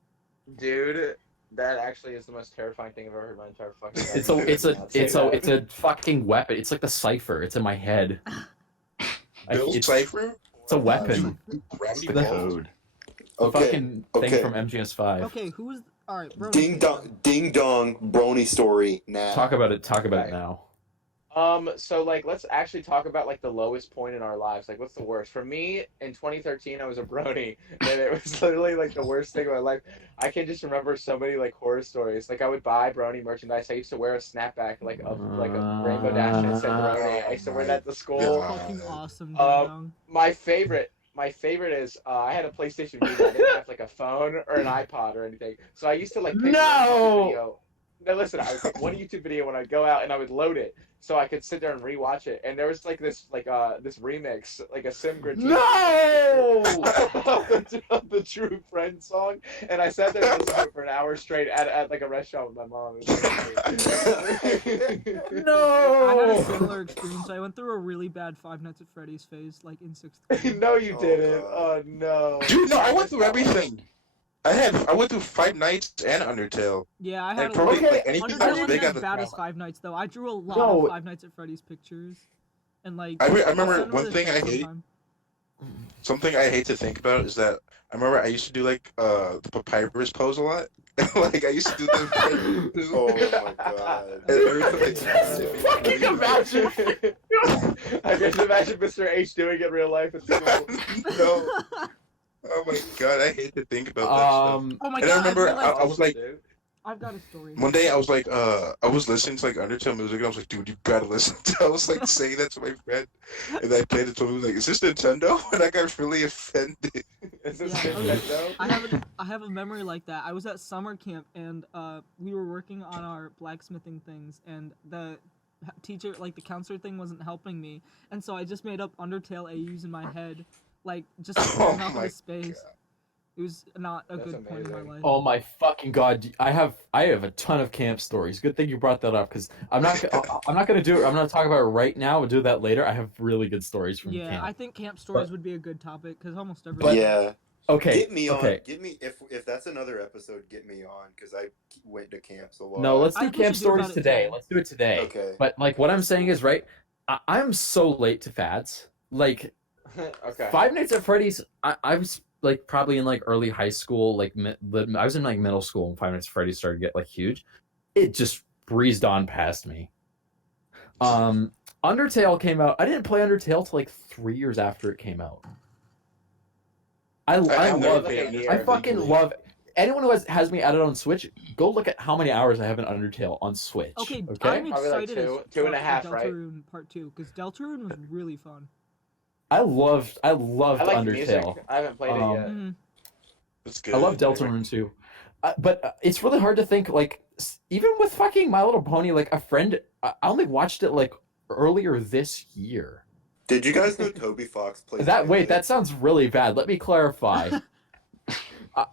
Dude, that actually is the most terrifying thing I've ever heard in my entire fucking life. It's a fucking weapon. It's like the cipher. It's in my head. Bill It's Cipher? a weapon. Gravity The The Falls? code. The Okay. fucking okay. thing from MGS5. Okay, who is? All right, bro. Ding dong, brony story now. Talk about it. Talk about Right. it now. So like, let's actually talk about like the lowest point in our lives. Like, what's the worst? For me, in 2013, I was a brony, and it was literally like the worst thing of my life. I can just remember so many like horror stories. Like, I would buy brony merchandise. I used to wear a snapback, like a Rainbow Dash that said brony. I used to wear that to school. Yeah. Fucking awesome, Ding Um, Dong. My favorite is I had a PlayStation Vita. I didn't have like a phone or an iPod or anything, so I used to like pick one YouTube video. No, listen, I would pick one YouTube video when I'd go out and I would load it so I could sit there and rewatch it. And there was like this remix, like a Simgrid No! of the True Friend song, and I sat there and listened to it for an hour straight at like a restaurant with my mom. It was so I had a No! similar experience. I went through a really bad Five Nights at Freddy's phase, like in sixth grade. great. No, you Oh, didn't. God. Oh no. Dude, no, I went through everything. I went through Five Nights and Undertale. Yeah, I And had a probably Okay, like anything Undertale that was wasn't big at as the bad time. as Five Nights though. I drew a lot No. of Five Nights at Freddy's pictures, and like. I I'll remember send over one the thing I chat hate. sometime. Something I hate to think about is that I remember I used to do like the papyrus pose a lot. Like I used to do the too. Oh my god. And every time I did it, Fucking imagine. I can imagine Mr. H doing it in real life. It's cool. No. Oh my god, I hate to think about that Oh my And I god! remember realized- I was like, on I've got a story. One day I was like, I was listening to like Undertale music, and I was like, dude, you gotta listen to. I was like saying that to my friend, and I played it to him. He was like, is this Nintendo? And I got really offended. Is this Yeah, Nintendo? I have a memory like that. I was at summer camp and we were working on our blacksmithing things, and the teacher, like the counselor thing, wasn't helping me, and so I just made up Undertale AUs in my head, like just staring off my into space. It was not a That's good point in my amazing. life. Oh my fucking god! I have a ton of camp stories. Good thing you brought that up because I'm not gonna do it. I'm gonna talk about it right now. We'll do that later. I have really good stories from Yeah, camp. I think camp stories But- would be a good topic because almost everyone. Yeah. Okay. Get me on. Okay. Get me if that's another episode. Get me on because I went to camps a lot. No, let's I do think we camp should do about stories it today. today. Let's do it today. Okay. But like what I'm saying is right. I'm so late to fads. Like Okay. Five Nights at Freddy's. I was like probably in like early high school. Like I was in like middle school when Five Nights at Freddy's started to get like huge. It just breezed on past me. Undertale came out. I didn't play Undertale till like 3 years after it came out. I I've never love played it. Undertale I fucking legally. love anyone who has me added on Switch. Go look at how many hours I have in Undertale on Switch. Okay, Okay. I'm Probably, like, excited two- as two and a fuck half, for right? Deltarune Part 2 because Deltarune was really fun. I loved I like the music. Undertale. I haven't played it yet. Mhm. It's good. I love Deltarune too. But it's really hard to think like even with fucking My Little Pony. Like a friend, I only watched it like earlier this year. Did you guys know Toby Fox plays? That sounds really bad. Let me clarify.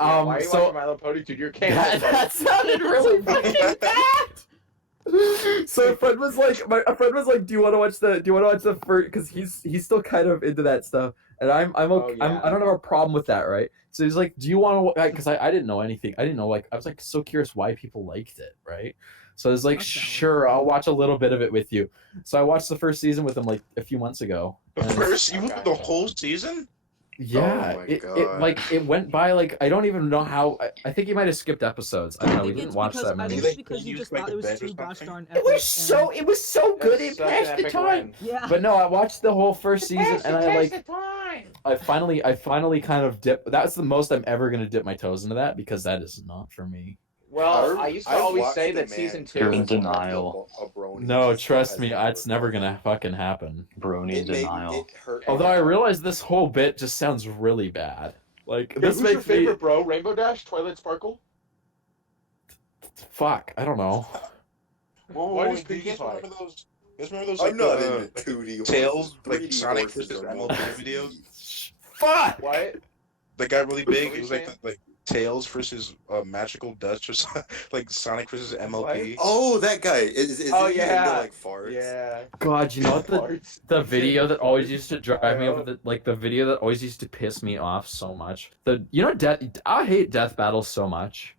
Yeah, why are you so watching My Little Pony, dude? You're canceled. that sounded really fucking bad. So a friend was like, "Do you want to watch the first?" Because he's still kind of into that stuff, and I'm okay. Oh, yeah. I don't have a problem with that, right? So he's like, "Do you want to?" Because I didn't know anything. I didn't know like I was like so curious why people liked it, right? So I was like, That's valid. "Sure, I'll watch a little bit of it with you." So I watched the first season with him like a few months ago. The and it's- first, you Okay. the whole season? yeah, Oh my it God. like it went by like I don't even know how. I think he might have skipped episodes. I don't know. We think didn't it's watch because that I many. think Like, it's because you you just just make thought a it was bed or too gosh something? darn It epic. was so good. It Such an passed the epic time. win. Yeah. But no, I watched the whole first season and I like time. I finally kind of dipped. That's the most I'm ever gonna dip my toes into that because that is not for me. Well, I used to always say that season 2 You're in was denial. No, trust me, it's never gonna fucking happen. Brony It made denial. it hurt. Although I realize this whole bit just sounds really bad. Like Hey, this who's your makes me favorite bro? Rainbow Dash, Twilight Sparkle? fuck. I don't know. Why does do you Pinkie guys Pie? remember those? You guys remember those I'm not into like, 2D Tails, horses. like 3D Sonic horses versus are MLB more videos? 3D. Fuck. What? that got really big? What It was were like you like Tails versus Magical Dust or something, like Sonic versus MLB. Oh, that guy. Is Oh, he yeah. into like farts? Yeah. God, you know what Farts. the video that always used to drive me I over the video that always used to piss me off so much. I hate death battles so much.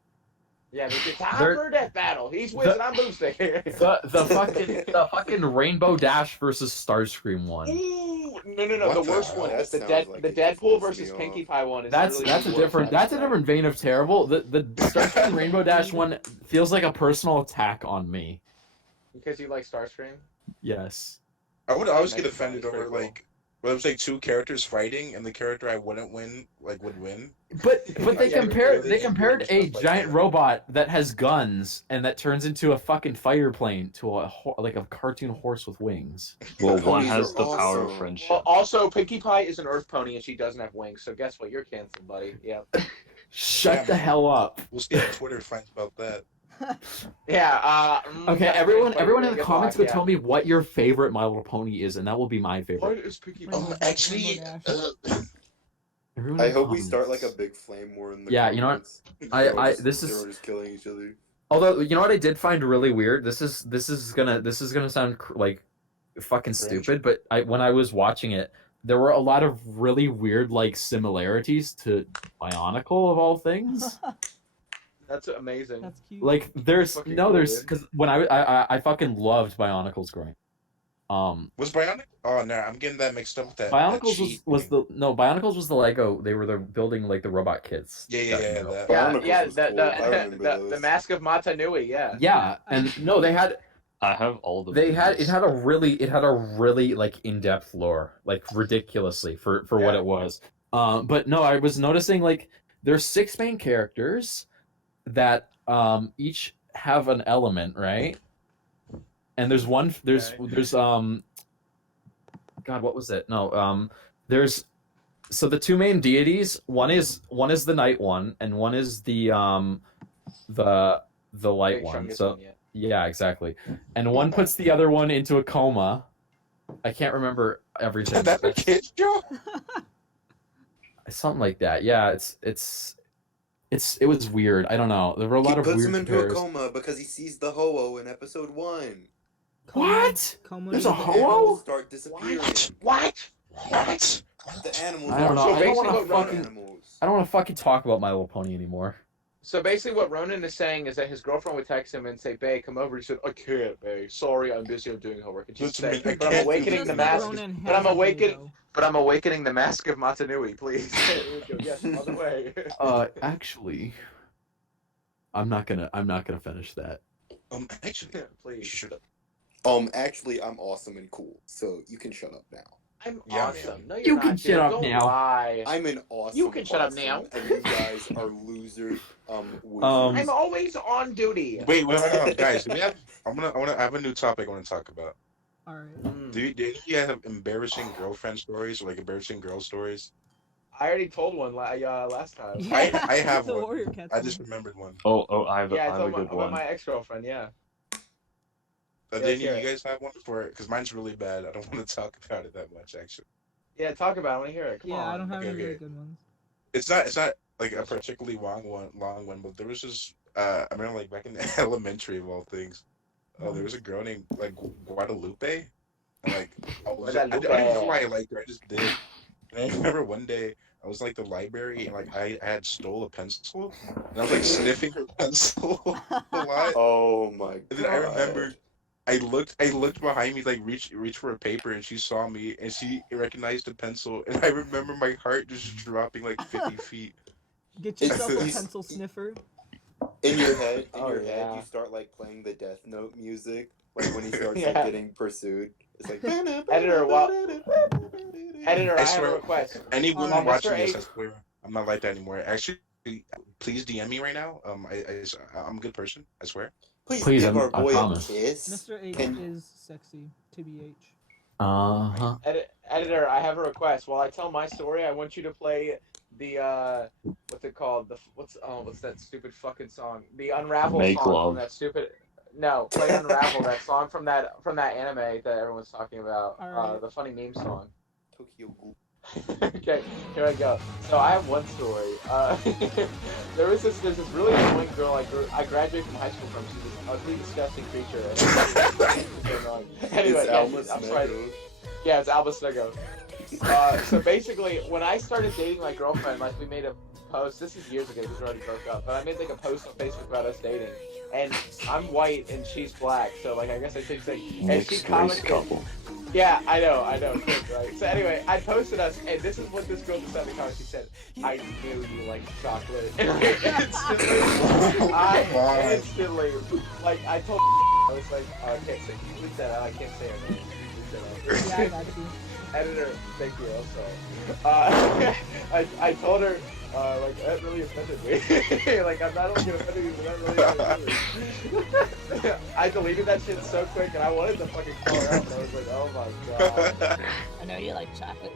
Yeah, there's time They're- for a death battle. He's whizzing, I'm boosting. The fucking Rainbow Dash versus Starscream one. Ooh, no. What The the worst hell? one That is the sounds like the it just Deadpool pissed me versus off. Pinkie Pie one. Is That's really a the different worst. vein of terrible. The Starscream Rainbow Dash one feels like a personal attack on me. Because you like Starscream. Yes. I would always get Nice. offended Pretty over cool. like when it was like two characters fighting and the character I wouldn't win would win. But they Yeah, compared really a stuff like giant that. robot that has guns and that turns into a fucking fighter plane to a cartoon horse with wings. Well, The one ponies has are the power of awesome. friendship. Well, also, Pinkie Pie is an Earth pony and she doesn't have wings. So guess what? You're canceled, buddy. Yeah. Shut the hell up. We'll see how Twitter finds about that. Yeah. Okay, that's everyone pretty in the good comments luck, would tell me what your favorite My Little Pony is, and that will be my What favorite. is Pinkie Pie? Rainbow Dash, Rainbow Dash. Everyone I in the hope we start like a comments. big flame war in the Yeah, you know what? comments. This is- They're just killing each other. Although you know what I did find really weird. This is gonna sound like fucking Cringe. stupid, but when I was watching it, there were a lot of really weird like similarities to Bionicle of all things. That's amazing. That's cute. Like there's Fucking no cool, there's dude. because when I fucking loved Bionicles growing. Was Bionic? Oh no, I'm getting that mixed up with that. Bionicles cheat was thing. Bionicles was the Lego. They were building like the robot kits. Yeah, that. Yeah, Bionicles yeah. was The cool. I remember the those. the Mask of Mata Nui. Yeah. Yeah, and no, they had I have all the. it had videos. a really like in-depth lore, like ridiculously for what Yeah. it was. But no, I was noticing like there's 6 main characters that each have an element, right? And there's God, what was it? No, there's so the two main deities. One is the night one, and one is the light Wait, one. strongest So one, yeah. yeah, exactly. And one puts the other one into a coma. I can't remember everything. That's a kid's show? Something like that. Yeah, it was weird. I don't know. There were a lot He of puts weird him into a comparisons. coma because he sees the ho-oh in episode 1. What? Coma There's to a the ho-oh? Animals start disappearing. What? The animals I don't know. So I don't want basically to what fucking. animals. I don't want to fucking talk about My Little Pony anymore. So basically, what Ronan is saying is that his girlfriend would text him and say, "Babe, come over." He said, "I can't, babe. Sorry, I'm busy. I'm doing homework." And she'd Listen, say, man, I "But I'm can't do awakening this. the Just let mask. Ronan But I'm have awakening. Doodoo. But I'm awakening the mask of Matanui, please." He would go, "Yes, on the way." Actually, I'm not gonna finish that. Actually, Please. shut up. Actually, I'm awesome and cool, so you can shut up now. I'm Yeah, awesome. No, You you're not. can dude. shut up Don't now. lie. I'm an awesome. You can shut up awesome, now. And you guys are losers. Woozers. I'm always on duty. Wait, guys. Do we have? I have a new topic I want to talk about. All right. Do you guys have embarrassing girlfriend stories or like embarrassing girl stories? I already told one last time. Yeah, I have the one. Warrior Cats I one. just remembered one. Oh, I have Yeah, I a told good about one. my ex-girlfriend. Yeah. Didn't hear you it. guys have one for it? Because mine's really bad. I don't want to talk about it that much, actually. Yeah, talk about it. I want to hear it. Come Yeah, on. I don't have Okay, any really okay. good ones. It's not like a particularly long one, but there was this. I remember like back in elementary of all things. Oh, there was a girl named like Guadalupe, and like I don't even know why I liked her. I just did. And I remember one day I was like the library and like I had stole a pencil and I was like sniffing her pencil a lot. Oh my god. And then I remember I looked behind me, like reach for a paper, and she saw me and she recognized the pencil, and I remember my heart just dropping like 50 feet. Get It's- yourself a it's- pencil sniffer. In your head, Oh, yeah. you start like playing the Death Note music, like when he starts Yeah. like getting pursued. It's like Editor, Editor, I have swear- a request. Any woman Alright. watching Mr. this, H. I swear, I'm not like that anymore. Actually, please DM me right now. I'm a good person. I swear. Please give our I boy a promise. kiss. Mr. H Can- is sexy, TBH. Uh-huh. Editor, I have a request. While I tell my story, I want you to play the what's it called? What's that stupid fucking song? The Unravel Make song Love. from that stupid. No, play Unravel, that song from that anime that everyone's talking about. Alright. The funny meme song. Tokyo Ghoul. Okay, here I go. So I have one story. There's this really annoying girl I graduated from high school from. She's this ugly, disgusting creature. And super annoying. Anyway, It's yeah, Alma I'm sorry. Snego. Yeah, it's Alba Snego. So basically, when I started dating my girlfriend, like we made a post. This is years ago. We already broke up, but I made like a post on Facebook about us dating. And I'm white and she's black, so like I guess I should say. And she Mixed race commented. couple. Yeah, I know, good, right? So anyway, I posted us, and this is what this girl just said in the comments. She said, "I knew you liked chocolate." And instantly, like I told, I was like, oh, I can't say. Please say that. I can't say her name. Please say Yeah, I got you. Editor, thank you. Also, I told her. Like that really offended me. Like I'm not only gonna offend you, but that really offended me. I deleted that shit so quick, and I wanted to fucking call her out, but I was like, oh my god. I know you like chocolate.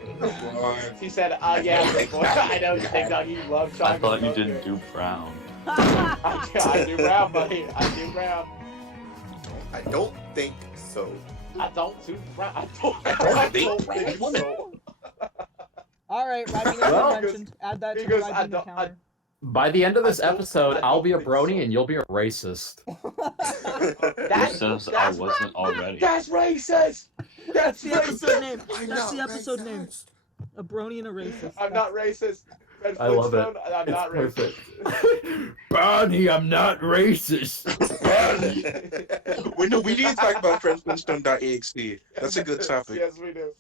She said, yeah, big boy. I know, Big Dog, you love chocolate. I thought you don't didn't do brown. I do brown, buddy. I do brown. I don't think so. I don't do brown. I don't think so. All right, Rodney Well, mentioned. Add that to the because I Rodney don't- counter. By the end of this I don't- episode, I I'll don't be a think brony so. and you'll be a racist. That's, Who says I that's wasn't already? That's racist. That's the episode racist. name. That's the episode name. A brony and a racist. I'm not racist. Red I love it. Flintstone, I'm It's not perfect. racist. Barney, I'm not racist. Wait, no, we need to talk about FriendsFlintstone.exe. That's a good topic. Yes, we do.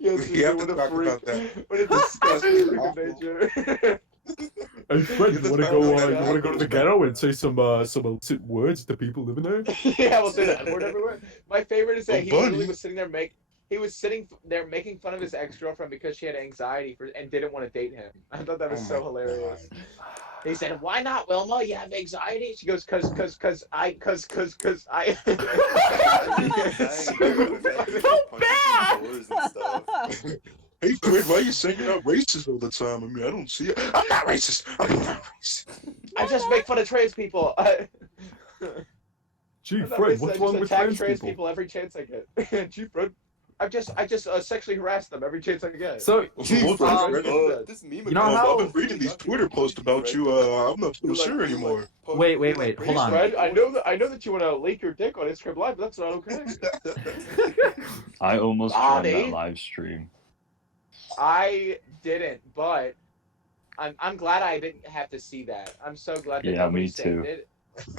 Yes, We we have do. to What a talk freak. about that. What a disgusting freak of Awful. nature. Hey, friend, you wanna go the ghetto and say some illicit words to people living there? Yeah, we'll say that word everywhere. My favorite is that Oh, he buddy. literally was sitting there making fun of his ex-girlfriend because she had anxiety and didn't want to date him. I thought that was Oh so my hilarious. He said, "Why not, Wilma? You have anxiety?" She goes, "Cause I." So bad! Hey Fred, why are you saying you're not racist all the time? I mean, I don't see it. I'm not racist. I'm not racist. I just make fun of trans people. Gee, I'm not Fred, racist, what's I wrong just with attack trans people? every chance I get. Gee, Fred, I just sexually harass them every chance I get. So, Gee, Well, Fred, this meme You know how- I've been reading these Twitter posts about you. I'm not so sure anymore. Wait, hold on. Fred, I know that you want to leak your dick on Instagram Live, but that's not okay. I almost joined that Dave. live stream. I didn't, but I'm glad I didn't have to see that. I'm so glad that Yeah, nobody me saved too. it,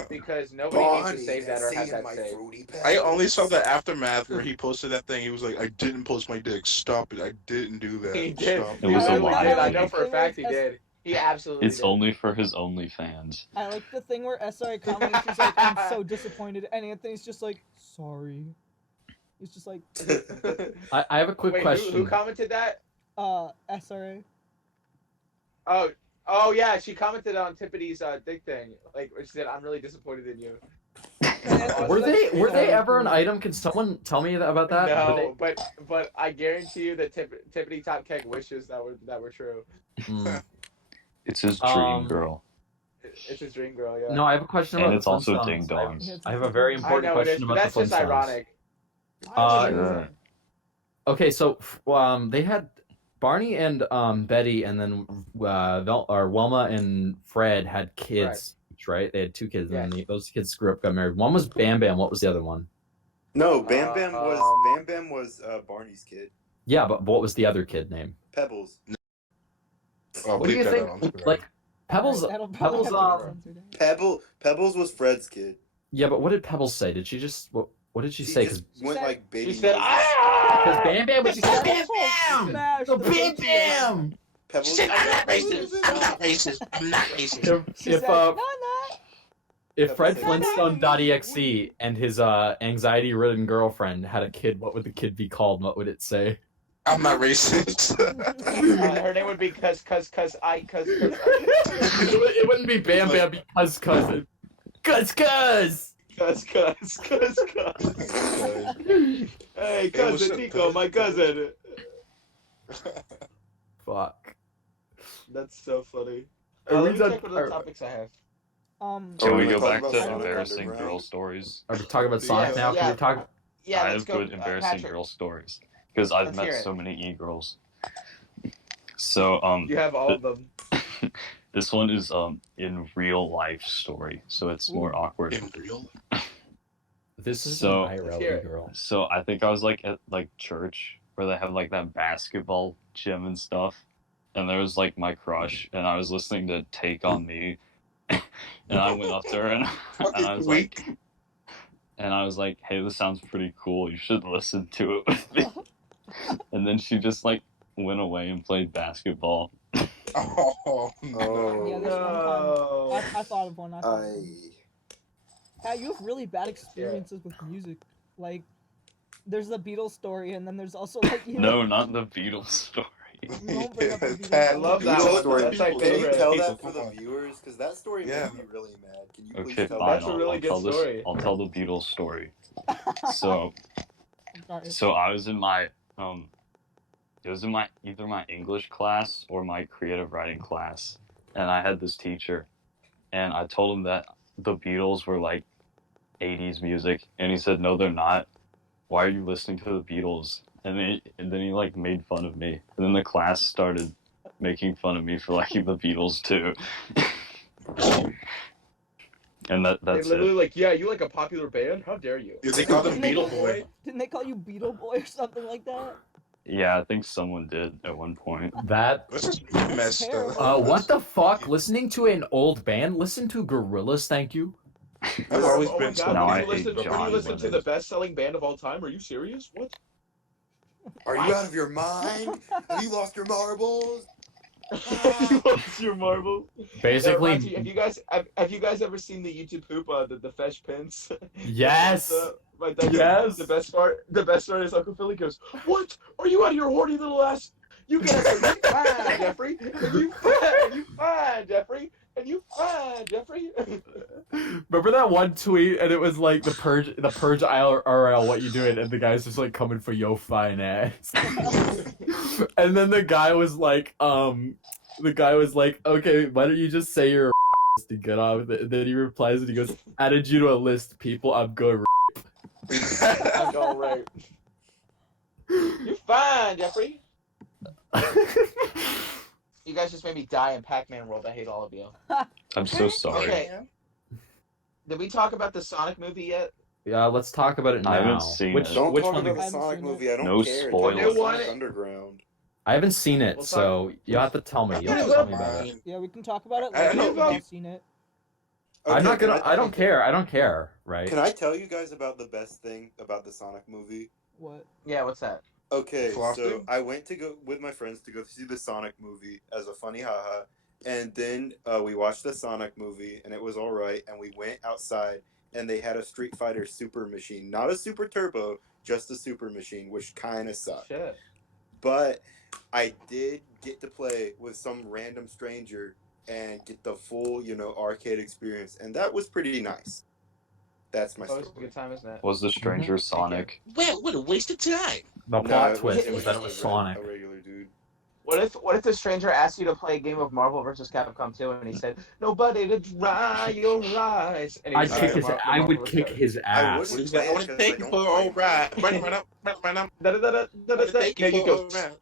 because nobody needs to save that or have that saved. I only saw the aftermath where he posted that thing. He was like, "I didn't post my dick. Stop it. I didn't do that." He did. Stop It was I a know lie. he did. I know for a fact he did. He absolutely It's did. only for his OnlyFans. I like the thing where SRA comments, he's like, I'm so disappointed, and Anthony's just like, sorry. He's just like, I have a quick Wait, question. who commented that? SRA. Oh yeah, she commented on Tiffany's dick thing. Like she said, "I'm really disappointed in you." Were they ever an item? Can someone tell me about that? No, but I guarantee you that Tiffany Top Keg wishes that were true. It's his dream girl. It's his dream girl, yeah. No, I have a question about And it's the also Flintstones. Ding Dongs. I have a very I important know it question is, but about that's the just Flintstones. ironic. Sure. Okay, so they had Barney and Betty, and then Wilma and Fred had kids, right? They had 2 kids, and then those kids grew up, got married. One was Bam Bam. What was the other one? No, Bam Bam was Barney's kid. Yeah, but what was the other kid name? Pebbles. Oh, What do you bleep that think? out, I'm sorry. Like Pebbles. Pebbles was Fred's kid. Yeah, but what did Pebbles say? Did she just what did she say? Just went like baby. She said, noises. Because Bam Bam was just Bam Bam. Smash So the Bam bitch. Bam. Pebbles. She said, "I'm not racist. I'm not racist. I'm not racist." She said, no, I'm not. If Fred No, no. Flintstone.exe and his anxiety-ridden girlfriend had a kid, what would the kid be called? And what would it say? I'm not racist. her name would be cuz. It wouldn't be Bam Bam because cousin. Cuz. Cuz. Hey, cousin Nico, my cousin. Fuck. That's so funny. Are we Let me done- check what other topics I have. Can we we're go talking back about to Sonic embarrassing Underground. girl stories? Are we talking about Sonic Yes, now? Can yeah. we talk? Yeah, I let's have go. good embarrassing Patrick, girl stories because I've Let's met hear it. so many e-girls. So you have all of them. this one is in real life story, so it's more awkward. In real? This is So- an Let's hear IRL it. girl. So I think I was like at like church where they have like that basketball gym and stuff, and there was like my crush, and I was listening to Take on Me, and I went up to her and I was like, hey, this sounds pretty cool. You should listen to it with me. And then she just like went away and played basketball. Oh, no. Oh. Yeah, this No. one time. I thought of one. Pat, you have really bad Yeah. experiences with music. Like, there's the Beatles story, and then there's also like No, not the Beatles story. Don't bring up the Beatles. Pat, I love that Beatles one. story. That's my Can you favorite. tell People, that for come the on. viewers? Because that story Yeah. made me really mad. Can you please Okay, tell fine. That's a that? really I'll good tell story. this. I'll tell the Beatles story. So, Sorry. so I was in my it was in my either my English class or my creative writing class, and I had this teacher, and I told him that the Beatles were like 80s music, and he said, no, they're not. Why are you listening to the Beatles? And then he like made fun of me, and then the class started making fun of me for liking the Beatles too. And They that's literally it. like, yeah, you like a popular band? How dare you? They called him Didn't they Beetle call- Boy. Didn't they call you Beetle Boy or something like that? Yeah, I think someone did at one point. That. This is messed up. What the fuck? Listening to an old band? Listen to Gorillaz, thank you. I've always Oh my been God, so. Now would I you hate listen, would John you listen to the Lennon. best-selling band of all time? Are you serious? What? Are you out of your mind? Have you lost your marbles? You lost your marbles. Basically, Have you guys ever seen the YouTube poop the Fesh Pins? yes. Yes. The best part is Uncle Philly goes, "What? Are you out of your horny little ass? You get it. You fine, Jeffrey. You fine, Jeffrey. And you fine, Jeffrey. Remember that one tweet, and it was like the purge IRL, what you doing? And the guy's just like coming for your fine ass. And then the guy was like, okay, why don't you just say you're a to get off with it? And then he replies and he goes, added you to a list of people I'm going. I'm going right. You fine, Jeffrey. You guys just made me die in Pac-Man World. I hate all of you. I'm so sorry. Okay. Did we talk about the Sonic movie yet? Yeah, let's talk about it now. I haven't seen it. Don't which talk one? about the I haven't Sonic seen it. movie. I don't No care. spoilers. Talk about Sonic Sonic Underground. I haven't seen it, We'll talk- so you have to tell me. You have to tell me about it. Yeah, we can talk about it. I Later know if about- I've seen it. I'm not Okay, gonna. I don't care. I don't care. Right? Can I tell you guys about the best thing about the Sonic movie? What? Yeah, what's that? Okay, Philosophy? so I went to go with my friends to go see the Sonic movie as a funny haha, and then we watched the Sonic movie and it was all right. And we went outside and they had a Street Fighter Super Machine, not a Super Turbo, just a Super Machine, which kind of sucked. Shit. But I did get to play with some random stranger and get the full, arcade experience, and that was pretty nice. That's my Always a story. good time, isn't it? Was the stranger Sonic? Well, what a waste of time. The No, plot it twist was was that it was just Sonic. a regular dude. What if the stranger asked you to play a game of Marvel vs. Capcom 2 and he said, "Nobody to dry your eyes"? And he I'd was kick like, his. "Mar- I Marvel would vs. kick Capcom." his ass. wouldn't- I want to thank you for all right. Run up. Da-da-da-da-da-da-da. Thank Yeah, you you go. for all right.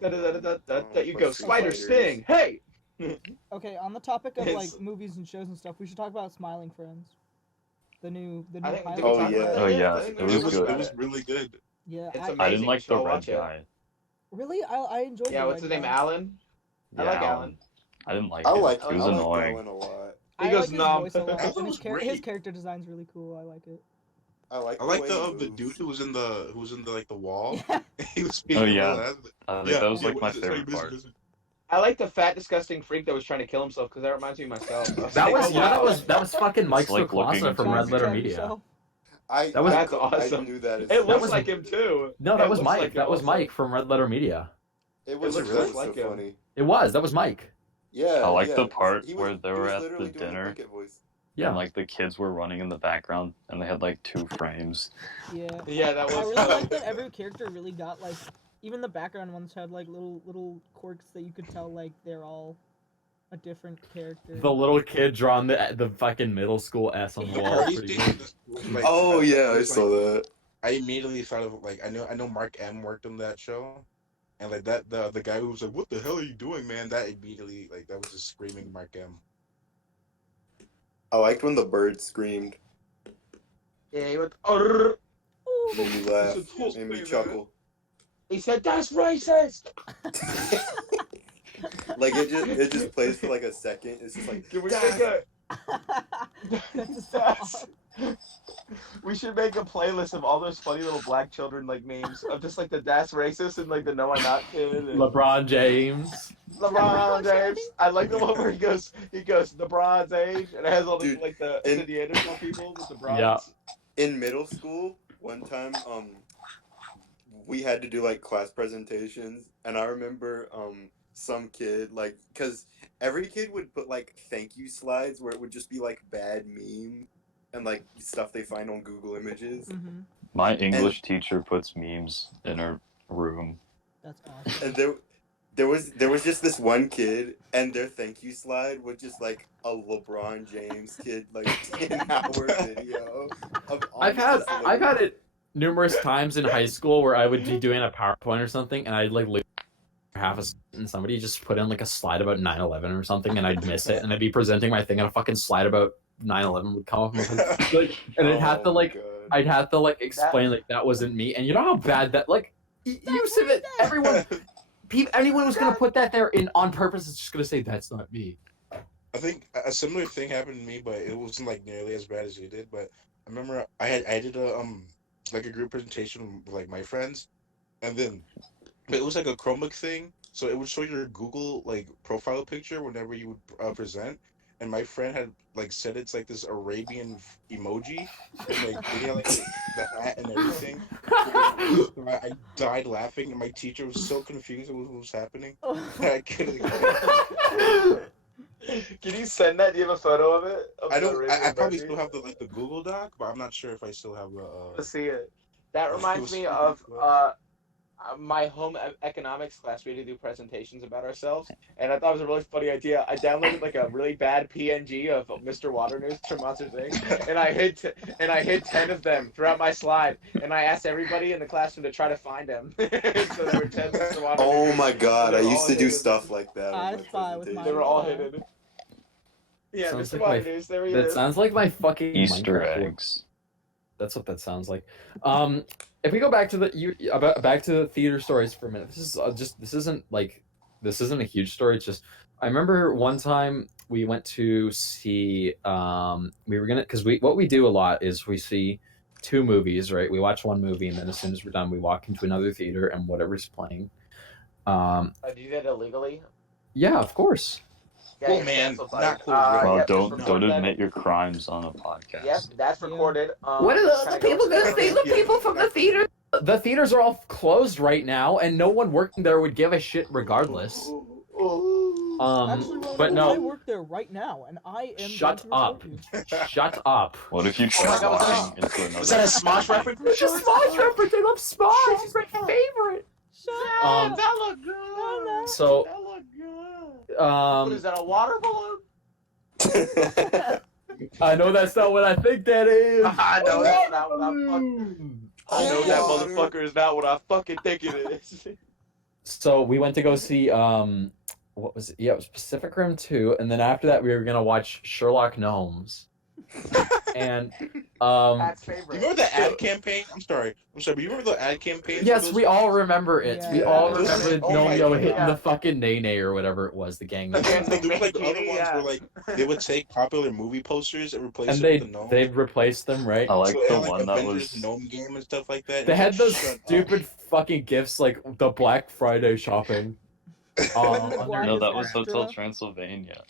Da-da-da-da-da-da. You go. Street Spider Fighters. Sting. Hey. Okay, on the topic of It's- like movies and shows and stuff, we should talk about Smiling Friends. The new I think. pilot. Did we Oh, talk yeah. about that Oh, yet? yeah, I think it we was talked good. about It was really good. Yeah, It's I, amazing. I didn't like the Go red watch it. guy. really, I enjoyed. Yeah. the What's red his name? guy. Alan. I like Alan. I didn't like I him. like I He was like annoying. Alan a lot. He I goes like his numb. voice a lot, Alan and was his great. character design's really cool. I like it. I like I like way the he of the moves. dude who was in the like the wall. Yeah. He was speaking. Oh, yeah. about that. I think that was like what my is it? Sorry, favorite part. business. I like the fat, disgusting freak that was trying to kill himself because that reminds me of myself. I That like, was oh, wow. that was fucking Mike like looking Stoklasa from into Red his Letter Jack Media. himself. That was- That's awesome. I knew that. It looks was- like him too. No, that It was looks Mike. like That him was also. Mike from Red Letter Media. It was looks really just like so him. funny. It was. That was Mike. Yeah. I like yeah. the part He was- where they he were was at literally the doing dinner. Cricket voice. Yeah. And like the kids were running in the background, and they had like 2 frames. Yeah. Yeah, that was. I really like that every character really got like, even the background ones had like little quirks that you could tell like they're all a different character. The little kid drawing the fucking middle school S on the The wall. party Pretty scene good. was like- Oh yeah, I was saw like- that. I immediately thought of like I know Mark M worked on that show, and like that the guy who was like, "What the hell are you doing, man?" That immediately like that was just screaming Mark M. I liked when the bird screamed. Yeah, he went. "Arrrr." Made me laugh. It's a cool Made me scream, chuckle. He said, "That's racist." Like it just plays for like a second. It's just like Can we "Das." make a? That's That's- We should make a playlist of all those funny little black children like memes of just like the "That's racist" and like the "No, I'm not" kid. And LeBron James. LeBron James. I like the one where he goes the Bronze Age, and it has all the Dude, like the and- Neanderthal people with the bronze. Yeah. In middle school, one time, we had to do like class presentations, and I remember some kid like because every kid would put like thank you slides where it would just be like bad meme and like stuff they find on Google Images, Mhm. My English teacher puts memes in her room. That's awesome. and there was just this one kid, and their thank you slide was just like a LeBron James kid like 10-hour video. Of I've had it numerous times in high school where I would be doing a PowerPoint or something, and I'd like lose half a and somebody just put in like a slide about 9/11 or something, and I'd miss it, and I'd be presenting my thing, and a fucking slide about 9/11 would come up, like, and I'd have to like I'd have to like explain like that wasn't me, and you know how bad that like you said that everyone. Anyone was gonna put that there in on purpose is just gonna say that's not me. I think a similar thing happened to me, but it wasn't like nearly as bad as you did. But I remember I did a like a group presentation with like my friends, and then it was like a Chromebook thing, so it would show your Google like profile picture whenever you would present. And my friend had like said it's like this Arabian emoji, like he had like the hat and everything. So I died laughing, and my teacher was so confused with what was happening. I couldn't. Can you send that? Do you have a photo of it? Of I the don't. original I probably movie? still have the Google Doc, but I'm not sure if I still have the. To see it. That reminds me was- of my home economics class. We had to do presentations about ourselves, and I thought it was a really funny idea. I downloaded like a really bad PNG of Mr. Water News from Monsters Inc. and I hid 10 of them throughout my slide, and I asked everybody in the classroom to try to find them. So there were 10 Mr. Water Oh News. my god, I They're used all to do hidden. stuff like that I on my spy with my They were presentation. all Yeah. hidden. Yeah, Sounds Mr. like Water my- News. There he That is. sounds like my fucking Easter Minecraft world. eggs. That's what that sounds like. If we go back to back to the theater stories for a minute, this is this isn't a huge story. It's just I remember one time we went to see we were gonna because what we do a lot is we see two movies, right? We watch one movie and then as soon as we're done, we walk into another theater and whatever's playing. Do you do that illegally? Yeah, of course. Yeah, Cool, you're man. canceled, buddy. Not cool, really. Well, Yep, just don't record that. admit your crimes on a podcast. Yep, that's recorded. What are just the kinda people go into gonna say? The Yeah. people from the theater. The theaters are all closed right now, and no one working there would give a shit regardless. Actually, Ronan, But I no, work there right now, and I am. Shut going to report up. you. Shut up. What if you Oh my try God, what's walking into Is that another? a Smosh reference? It's a Smosh reference. I love Smosh. It's my favorite. Shut Um, up. that look good. So, That look good. What is that? A water balloon? I know that's not what I think that is. I know that's not what I I know that Water. motherfucker is not what I fucking think it is. So we went to go see what was it? Yeah, it was Pacific Rim 2, and then after that we were gonna watch Sherlock Gnomes. And That's You favorite. remember the ad campaign? I'm sorry. But you remember the ad campaign? yes, we all remember it. We Yeah. all This is- remember oh my Nomeo God. hitting the fucking nay or whatever it was, the gang. And Yeah. then there was like the other Yeah. ones where like they would take popular movie posters and replace And it they with the gnome. they've replaced them, right? I like So it the had, like, one that Avengers was. gnome game and stuff like that. They had those Shut up. stupid fucking gifts like the Black Friday shopping. When the under- black No, is that was extra. Hotel Transylvania.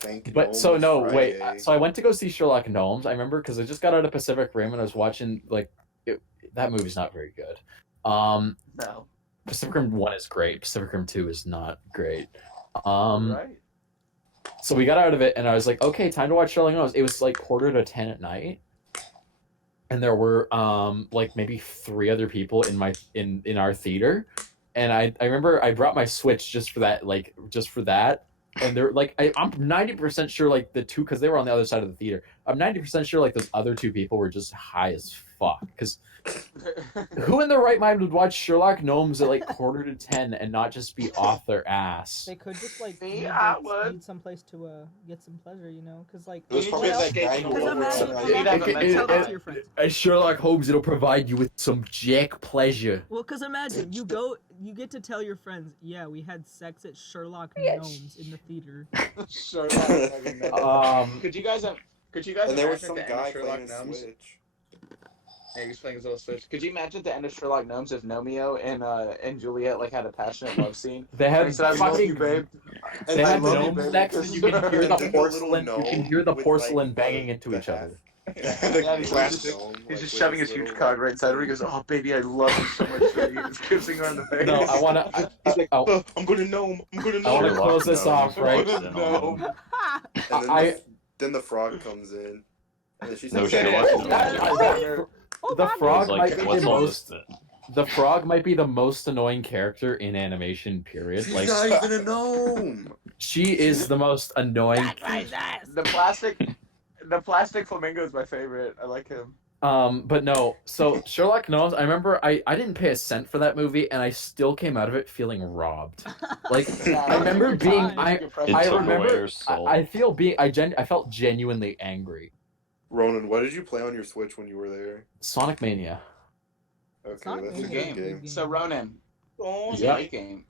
Thank But so Gnome no, wait. Friday. So I went to go see Sherlock Gnomes. I remember because I just got out of Pacific Rim and I was watching that movie's not very good. No. Pacific Rim 1 is great. Pacific Rim 2 is not great. Right? So we got out of it and I was like, okay, time to watch Sherlock Gnomes. It was like 9:45 at night. And there were like maybe 3 other people in our theater. And I remember I brought my Switch just for that. And they're like, I'm 90% sure like the two, because they were on the other side of the theater. I'm 90% sure like those other 2 people were just high as fuck. Because who in their right mind would watch Sherlock Gnomes at like 9:45 and not just be off their ass? They could just like Me, need, I like, would. need someplace to get some pleasure, you know, because like It was probably Well, that guy who because wrote imagine- like, imagine- tell that to your friends. As Sherlock Holmes, it'll provide you with some jack pleasure. Well, because imagine you get to tell your friends, yeah, we had sex at Sherlock Gnomes in the theater. Could you guys And there was imagine some the end guy of Sherlock playing a Gnomes? Switch. Yeah, he's playing his little Switch. Could you imagine the end of Sherlock Gnomes if Nomeo and Juliet like had a passionate love scene? They And he had said, "I love you, fucking babe." They I had love you, gnome baby, sex, because and you can hear and the then little porcelain. You can gnome hear the with, porcelain like, banging into the each other. the Yeah, he's plastic. just- gnome, He's like, just with shoving his huge little, cock right inside her. He goes, "Oh, baby, I love you so much." He's kissing her on the face. No, I wanna. He's like, I- I'm gonna gnome. I'm gonna I wanna gnome. close this off, right? No. And then, I- then the frog comes in. And then she No says, shit, "Hey, what's hey, Oh, The my frog Like, might be what's the all most. this then? The frog might be the most annoying character in animation. Period. She's Like not even a gnome." she is the most annoying. The plastic flamingo is my favorite. I like him. But no. So Sherlock Gnomes. I remember I didn't pay a cent for that movie, and I still came out of it feeling robbed. Like I remember being. It I took away remember. your soul. I feel being. I felt genuinely angry. Ronan, what did you play on your Switch when you were there? Sonic Mania. Okay, Sonic that's a Mania good is a game. good So Ronan, Oh, it's Yeah. a great game.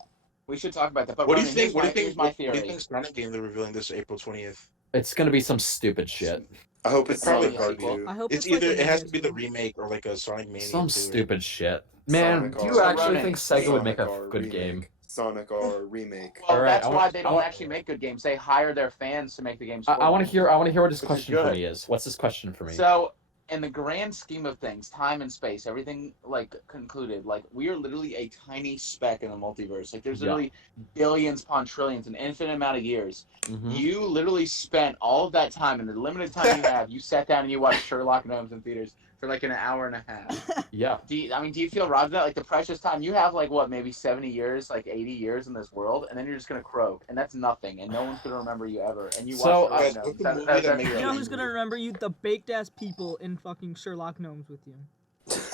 We should talk about that. But What do you Ronan, think? What do you think? Here's my What do theory. you think Sonic game they're revealing this April 20th? It's gonna be some stupid shit. I hope it's Probably Sonic R sequel. 2. I hope It's it's like either a it has to be Mania the remake or like a Sonic Mania. Some 2. stupid shit. Man, Sonic do you R. actually Ronan. think Sega would make a Sonic R good remake. game? Sonic R remake. Well, Alright, that's I why want- they I don't want- actually make good games. They hire their fans to make the games. I for want to them. hear. I want to hear what his Which is question for good. me is. What's his question for me? So, in the grand scheme of things, time and space, everything like concluded, like we are literally a tiny speck in the multiverse. Like there's Yeah. literally billions upon trillions, an infinite amount of years. Mhm. You literally spent all of that time, in the limited time you have, you sat down and you watched Sherlock Gnomes in theaters for like an hour and a half. Yeah. Do you feel robbed of that? Like the precious time you have, like what, maybe 70 years, like 80 years in this world, and then you're just gonna croak, and that's nothing, and no one's gonna remember you ever. And you So, watch Guys, Sherlock what's Gnomes. the movie that makes You know who's gonna remember you? The baked ass people in fucking Sherlock Gnomes with you.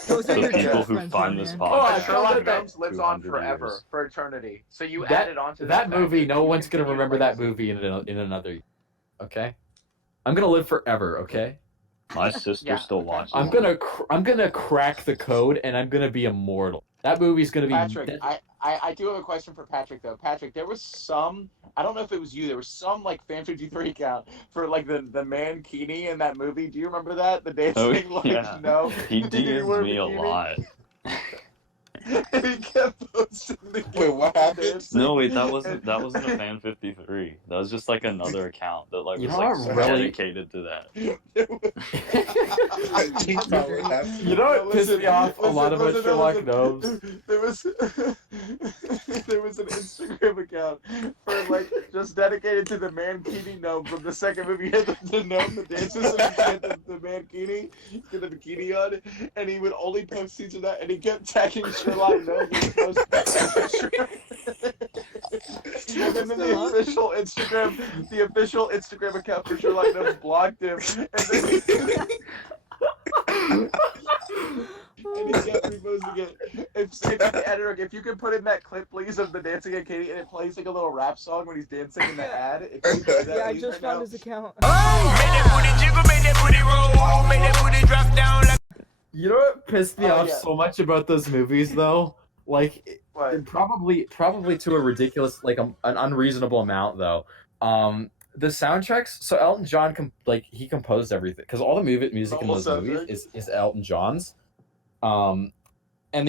Those are The your people true who friends, find my this man. Oh, I podcast. found Sherlock out that- Gnomes lives on 200 forever, years. for eternity. So you That- added on to that fact movie. No you one's gonna continue remember that legacy. movie in another year. Okay. I'm gonna live forever. Okay. My sister Yeah, still okay. watches. I'm it. gonna crack the code, and I'm gonna be immortal. That movie's gonna be. Patrick, I do have a question for Patrick though. Patrick, there was some, I don't know if it was you, there was some like Fan 53 account for like the mankini in that movie. Do you remember that? The dancing Oh, like yeah. no. He you wear DMs me a bikini? lot. And he kept posting the Wait, what happened? dancing. No, wait, that wasn't a Fan 53. That was just like another account that like You was know like what really- dedicated to that. You know what pissed me off a lot about Sherlock Gnomes? There was there was an Instagram account for like just dedicated to the mankini gnome from the second movie. He had the gnome that dances and he had the mankini, with the bikini on, and he would only post scenes of that, and he kept tagging Sherlock Gnomes in his post. And then the official Instagram account for Sherlock Gnomes blocked him. And then and he kept reposting it. If you could put in that clip, please, of the dancing at Katie, and it plays like a little rap song when he's dancing in the ad. If you could play that, Yeah, I please, just right found now. his account. You know what pissed me Oh, off yeah. so much about those movies, though? Like, What? probably to a ridiculous, like an unreasonable amount, though. The soundtracks. So Elton John, he composed everything because all the music in those Normal movies is Elton John's. And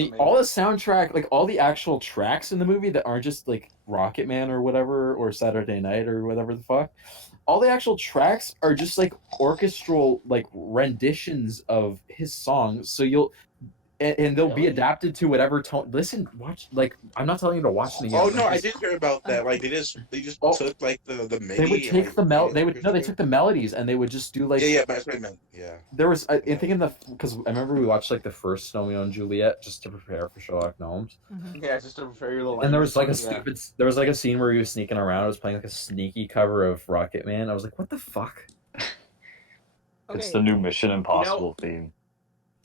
Amazing. all the soundtrack, like all the actual tracks in the movie that aren't just like Rocket Man or whatever, or Saturday Night or whatever the fuck, all the actual tracks are just like orchestral like renditions of his songs. So and they'll be Really? adapted to whatever tone. Listen, watch. Like, I'm not telling you to watch it again. Oh no, Like, I did hear about that. Like they just Oh. took like the They would MIDI. take and, like, they took the melodies and they would just do like Yeah, that's what I meant. Yeah. there was I think because I remember we watched like the first Romeo and Juliet just to prepare for Sherlock Gnomes. Yeah, just to prepare your little. And there was like language. there was like a scene where he was sneaking around. I was playing like a sneaky cover of Rocket Man. I was like, what the fuck? It's the new Mission Impossible theme.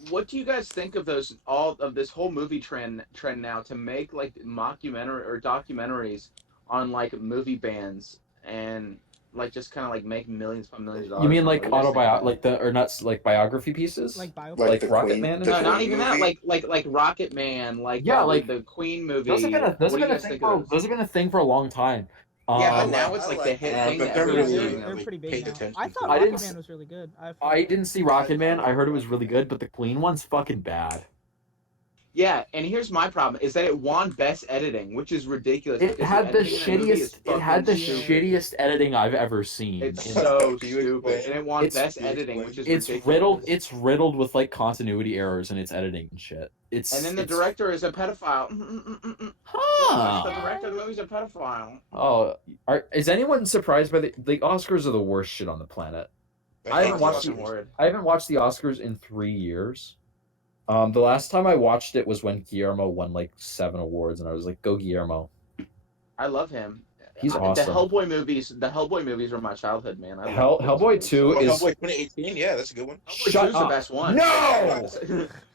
What do you guys think of this whole movie trend now to make like mockumentary or documentaries on like movie bands and like just kind of like make millions upon millions of dollars? You mean from like it? What do you guys think of that? like biography pieces? Like bio. Like the Rocket Queen, Man and the No, shit? not Queen even that. movie? Like Rocket Man, like Yeah, the, like, the Queen movie. Those have been a What do you thing guys think of those have been a thing for a long time. Yeah, but Um, now it's I like like the hit that. thing But that they're everyone's really- doing. They're like, pretty big paid now. attention I to thought it. I Rocket didn't Man was really good. I didn't see Rocket Man. I heard it was really good, but the Queen one's fucking bad. Yeah, and here's my problem: is that it won Best Editing, which is ridiculous. It because had the editing in that movie is shittiest. It had the fucking stupid. shittiest editing I've ever seen. It's in- so Can you stupid, explain? and it won It's- Best can you Editing, explain? which is it's ridiculous. riddled. It's riddled with like continuity errors in its editing and shit. It's And then the it's- director is a pedophile. The Huh. director of the movie's a pedophile. Oh, is anyone surprised by the Oscars are the worst shit on the planet? I haven't watched Fucking word. I haven't watched the Oscars in 3 years. The last time I watched it was when Guillermo won like 7 awards, and I was like, "Go Guillermo!" I love him. He's awesome. The Hellboy movies were my childhood, man. I love Hellboy those movies. 2 Oh, is Hellboy 2018. Yeah, that's a good one. Hellboy Shut 2's the up. best one. No!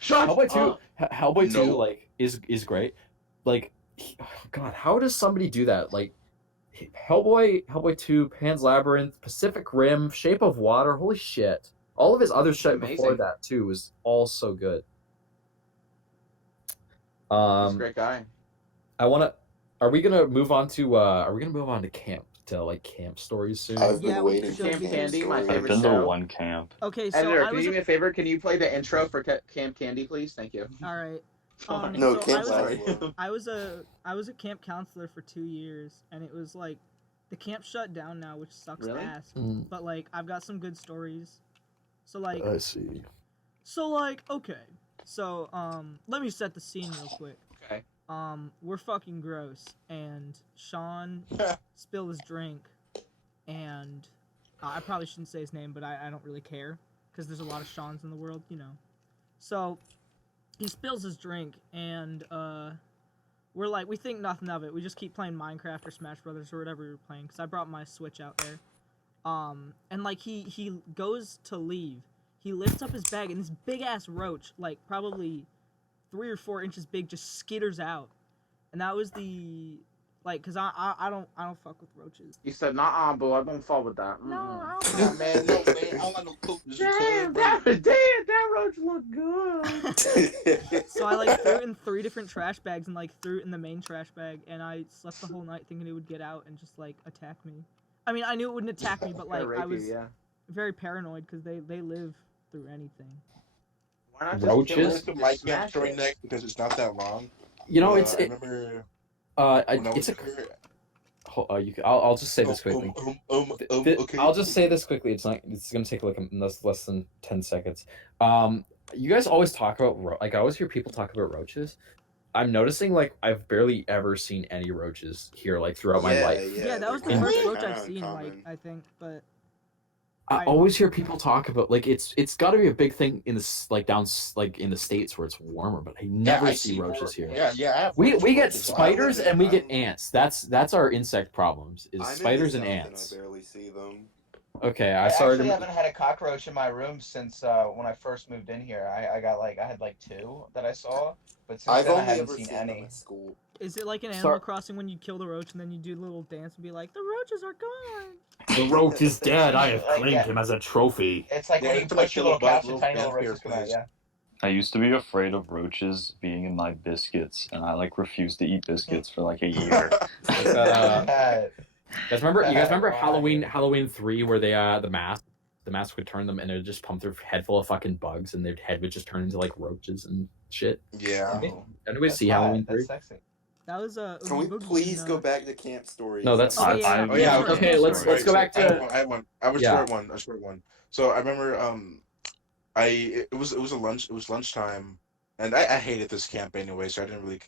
Shut Hellboy 2 up. Hellboy 2 No. like is great. Like, oh God, how does somebody do that? Like, Hellboy 2, Pan's Labyrinth, Pacific Rim, Shape of Water. Holy shit! All of his other shit before Amazing. that too was all so good. He's a great guy. Are we gonna move on to camp stories soon? I've been Yeah, we waiting should. for Camp Candy, my stories. I've favorite been to show. one camp. Okay, so Editor, I can you was do me a favor? Can you play the intro for Camp Candy, please? Thank you. all right. No, so Camp Sorry. Laszlo. I was a camp counselor for 2 years, and it was like the camp shut down now, which sucks Really? ass. Mm. But like I've got some good stories. So like I see. So like, okay. So let me set the scene real quick. Okay. We're fucking gross, and Sean spilled his drink, and I probably shouldn't say his name, but I don't really care because there's a lot of Seans in the world, you know. So he spills his drink, and we're like, we think nothing of it. We just keep playing Minecraft or Smash Brothers or whatever we were playing, because I brought my Switch out there. And like he goes to leave. He lifts up his bag, and this big ass roach, like probably 3 or 4 inches big, just skitters out. And that was the like, cause I don't fuck with roaches. You said, nah, boo, I don't fall with that. No, I Yeah, don't. man, no, man, I don't got no cook. Damn, that roach look good. So I like threw it in 3 different trash bags and like threw it in the main trash bag, and I slept the whole night thinking it would get out and just like attack me. I mean, I knew it wouldn't attack me, but like Rape I was you, yeah. very paranoid because they live through anything. Why not Roaches? kill Let's it? do my Just camp smash story it. next because it's not that long. You know, I it's remember when I it's was a. younger. I'll just say this quickly. Okay. I'll just say this quickly. It's gonna take like less than 10 seconds. You guys always talk about like I always hear people talk about roaches. I'm noticing like I've barely ever seen any roaches here like throughout my life. Yeah, that was the they're first kinda roach I've seen, like I think, but I always hear people talk about like it's got to be a big thing in this like down like in the States where it's warmer, but I never see roaches here. Yeah. I have We get roaches. spiders and we get ants. That's our insect problems is I'm in the spiders and South ants. I barely see them. Okay, I I started. actually haven't had a cockroach in my room since when I first moved in here. I had like 2 that I saw, but since I've then I only haven't ever seen seen them any. at school. is it like an Animal Sorry. Crossing when you kill the roach and then you do a little dance and be like, the roaches are gone? The roach is dead. I have Like, claimed yeah. him as a trophy. It's like Yeah, when you it's like push your the little couch, little and tiny little vampire roaches come out. place. Yeah. I used to be afraid of roaches being in my biscuits, and I like refused to eat biscuits for like a year. Like that, Uh, you guys remember Why? Halloween 3 where they the mask would turn them and it would just pump their head full of fucking bugs and their head would just turn into like roaches and shit. Yeah. Anybody that's see hot. Halloween 3? That's sexy. That was Can we Oogie Boogie please and, go back to camp stories? No, that's- Oh, yeah. Oh yeah. Okay, let's go back to. I have one. I have a Yeah. short one. So I remember it was lunchtime, and I hated this camp anyway, so I didn't really,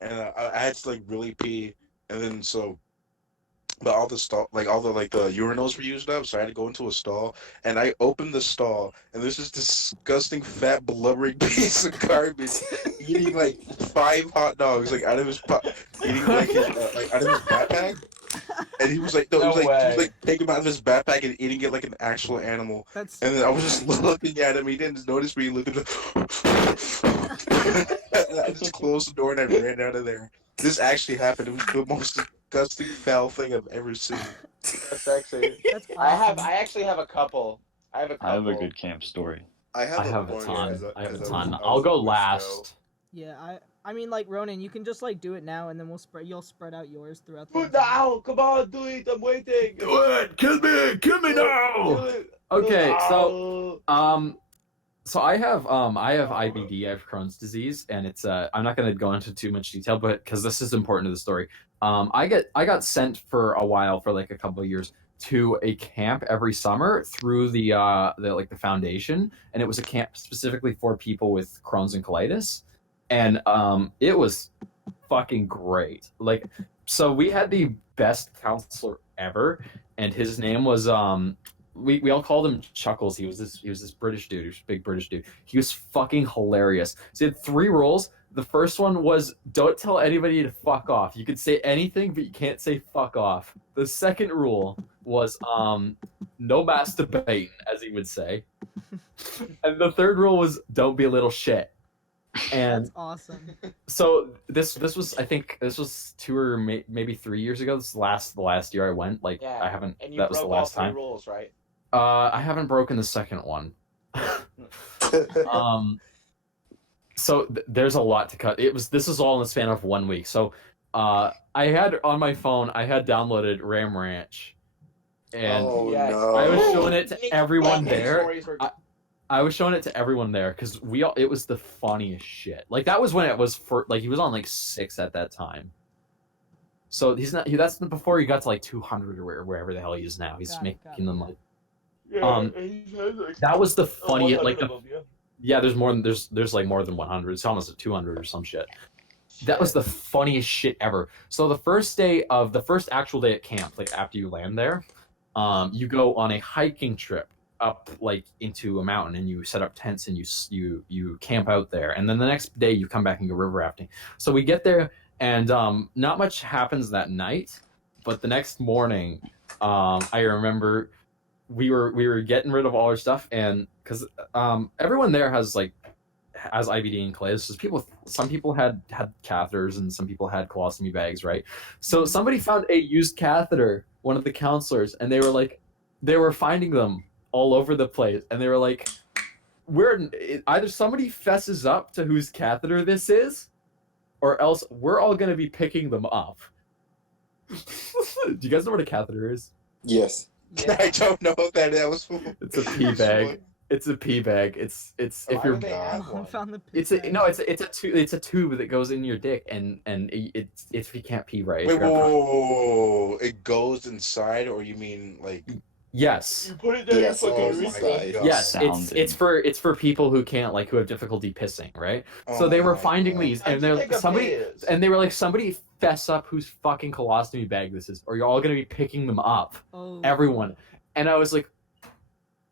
and I had to like really pee, and then so. But all the the urinals were used up, so I had to go into a stall, and I opened the stall, and there's this disgusting fat blubbering piece of garbage eating like 5 hot dogs like out of his eating like his out of his backpack, and he was like he was like taking him out of his backpack and eating it like an actual animal, That's and then I was just looking at him. He didn't notice me looking. I just closed the door and I ran out of there. This actually happened. It was the most disgusting, foul thing I've ever seen. That's sexy. that's awesome. I actually have a couple. I have a couple. I have a good camp story. I have I have a bunch ton. as I have a as ton. I I'll was go a Boy last. Scout. Yeah, I mean, like Ronan, you can just like do it now, and then you'll spread out yours throughout the. Put now, come on, do it. I'm waiting. Do it! Kill me now! Okay, so I have IBD, I have Crohn's disease, and it's I'm not gonna go into too much detail, but because this is important to the story. I got sent for a while for like a couple of years to a camp every summer through the foundation, and it was a camp specifically for people with Crohn's and colitis, and it was fucking great. Like, so we had the best counselor ever, and his name was we all called him Chuckles. He was this British dude. He was a big British dude. He was fucking hilarious. So he had 3 rules. The first one was don't tell anybody to fuck off. You could say anything, but you can't say fuck off. The second rule was no masturbating, as he would say. And the third rule was don't be a little shit. And That's awesome. so this was, I think this was 2 or maybe 3 years ago. This is the last year I went. Like, Yeah, I haven't. And you That was broke the last all 3 time. rules, right? I haven't broken the second one. So there's a lot to cut. This is all in the span of 1 week. So I had on my phone, I had downloaded Ram Ranch, and Oh Yes. no! I was showing it to everyone there. Stories were- I was showing it to everyone there because it was the funniest shit. Like, that was when it was he was on like 6 at that time. So that's before he got to like 200 or wherever the hell he is now. He's Got it, making them like. Yeah, he said, like, That was the funniest, like 100 of them, yeah. Yeah, there's like more than 100. It's almost 200 or some shit. That was the funniest shit ever. So the first actual day at camp, like after you land there, you go on a hiking trip up like into a mountain and you set up tents and you camp out there. And then the next day you come back and go river rafting. So we get there and not much happens that night, but the next morning, I remember we were getting rid of all our stuff and because everyone there has IBD and chlamydia. Some people had catheters and some people had colostomy bags, right? So somebody found a used catheter, one of the counselors, and they were finding them all over the place, and they were like, either somebody fesses up to whose catheter this is, or else we're all gonna be picking them up. Do you guys know what a catheter is? Yes. Yeah. I don't know what that was. It's a pee bag. It's a pee bag. It's if Why you're would they have I one? found the. it's a tube that goes in your dick and it's if you can't pee right. Wait, if you're not- whoa. It goes inside, or you mean like? Yes. put it down Yes, your oh fucking my wrist. God. Yes, Sounding. it's for people who can't who have difficulty pissing, right? Oh So they were my finding God. these, and How'd you they're think of somebody, his? and they were like, somebody fess up whose fucking colostomy bag this is, or you're all gonna be picking them up, Oh. everyone. And I was like,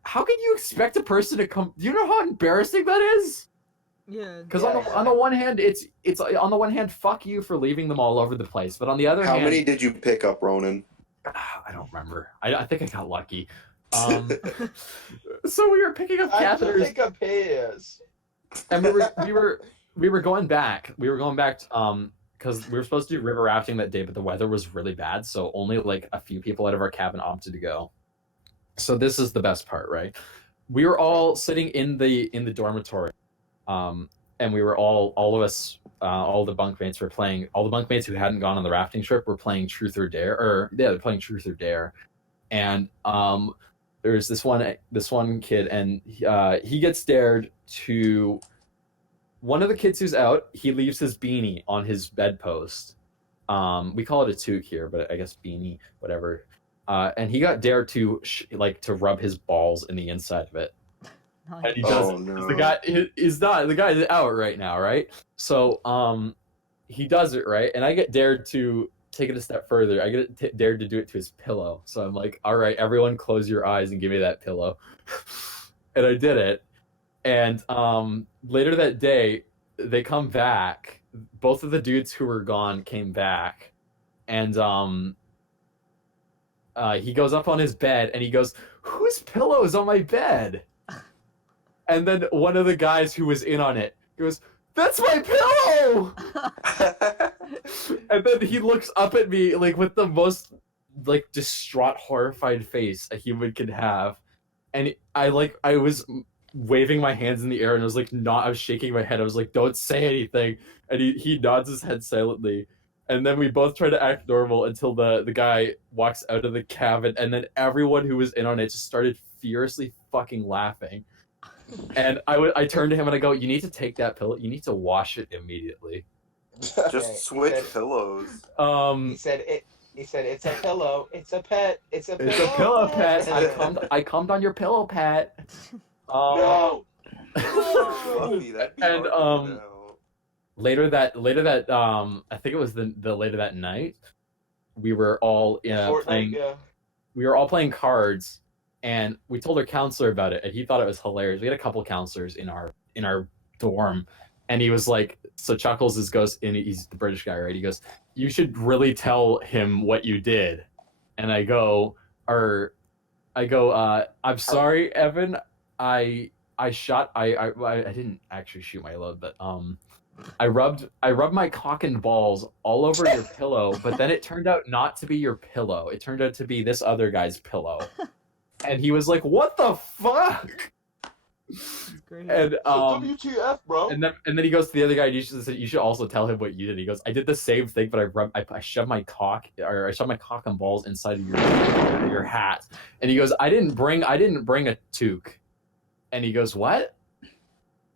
how can you expect a person to come? Do you know how embarrassing that is? Yeah. Because Yeah, on the one hand, it's on the one hand, fuck you for leaving them all over the place, but on the other How hand, many did you pick up, Ronan? I don't remember. I think I got lucky. So we were picking up I have to catheters. think of his. And we were going back. We were going back because we were supposed to do river rafting that day, but the weather was really bad, so only like a few people out of our cabin opted to go. So this is the best part, right? We were all sitting in the dormitory, and we were all of us, all the bunkmates were playing. All the bunkmates who hadn't gone on the rafting trip were playing Truth or Dare, they're playing Truth or Dare, and there's this one kid, and he gets dared to. One of the kids who's out, he leaves his beanie on his bedpost. We call it a toque here, but I guess beanie, whatever. And he got dared to to rub his balls in the inside of it. Nice. And he does Oh, it. no. The guy is not. The guy is out right now, right? So he does it right, and I get dared to take it a step further. I get dared to do it to his pillow. So I'm like, all right, everyone, close your eyes and give me that pillow. And I did it. And later that day, they come back. Both of the dudes who were gone came back, and he goes up on his bed and he goes, "Whose pillow is on my bed?" And then one of the guys who was in on it goes, "That's my pillow!" And then he looks up at me with the most distraught, horrified face a human can have, and I was waving my hands in the air and I was shaking my head. I was like, "Don't say anything," and he nods his head silently. And then we both try to act normal until the guy walks out of the cabin, and then everyone who was in on it just started furiously fucking laughing. And I turned to him and I go, "You need to take that pillow. You need to wash it immediately." Okay, Just switch pillows. He said it's a pillow. It's a pet. It's a pillow. It's a pillow pet. I cummed on your pillow pet. No. Fluffy, that'd be And, hard to get out. Later that I think it was the later that night, we were all playing. Yeah. We were all playing cards, and we told our counselor about it, and he thought it was hilarious. We had a couple counselors in our dorm, and he was like, so Chuckles goes, and he's the British guy, right? He goes, "You should really tell him what you did," and I go, "I'm sorry, Evan. I didn't actually shoot my load, but I rubbed my cock and balls all over your pillow, but then it turned out not to be your pillow. It turned out to be this other guy's pillow." And he was like, "What the fuck?" It's great. And WTF, bro? and then he goes to the other guy. And you should also tell him what you did. He goes, "I did the same thing, but I shoved my cock and balls inside of your hat." And he goes, I didn't bring a toque." And he goes, "What?" And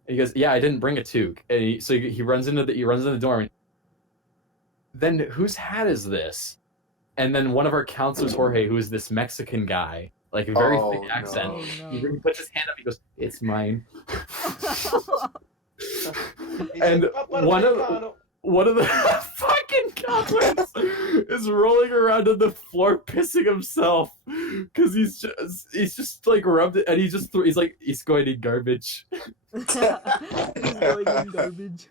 he goes, "Yeah, I didn't bring a toque." And he runs into the dorm. Then whose hat is this? And then one of our counselors, Jorge, who is this Mexican guy, like a very Oh, thick accent. no. He puts his hand up. He goes, "It's mine." He And said, one of the fucking goblins is rolling around on the floor pissing himself because he's just like rubbed it, and he's like, he's going in garbage. He's going in garbage.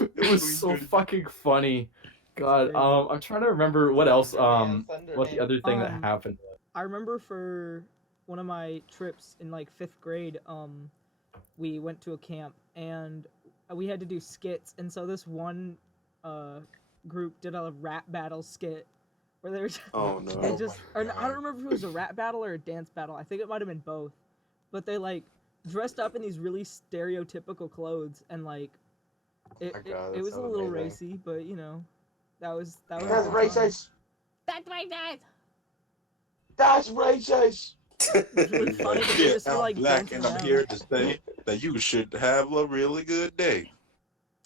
It was so fucking funny. God, I'm trying to remember what else. What the other thing that happened. I remember for one of my trips in like 5th grade, we went to a camp and we had to do skits, and so this one group did a rap battle skit where they were just, Oh no. they just or, I don't remember if it was a rap battle or a dance battle. I think it might have been both, but they like dressed up in these really stereotypical clothes, and like it was a little racy, but you know, that was That's a good time. racist. That's racist. That's racist. It's really funny because they Yeah, just were I'm like black, dancing and I'm around. here to say that you should have a really good day.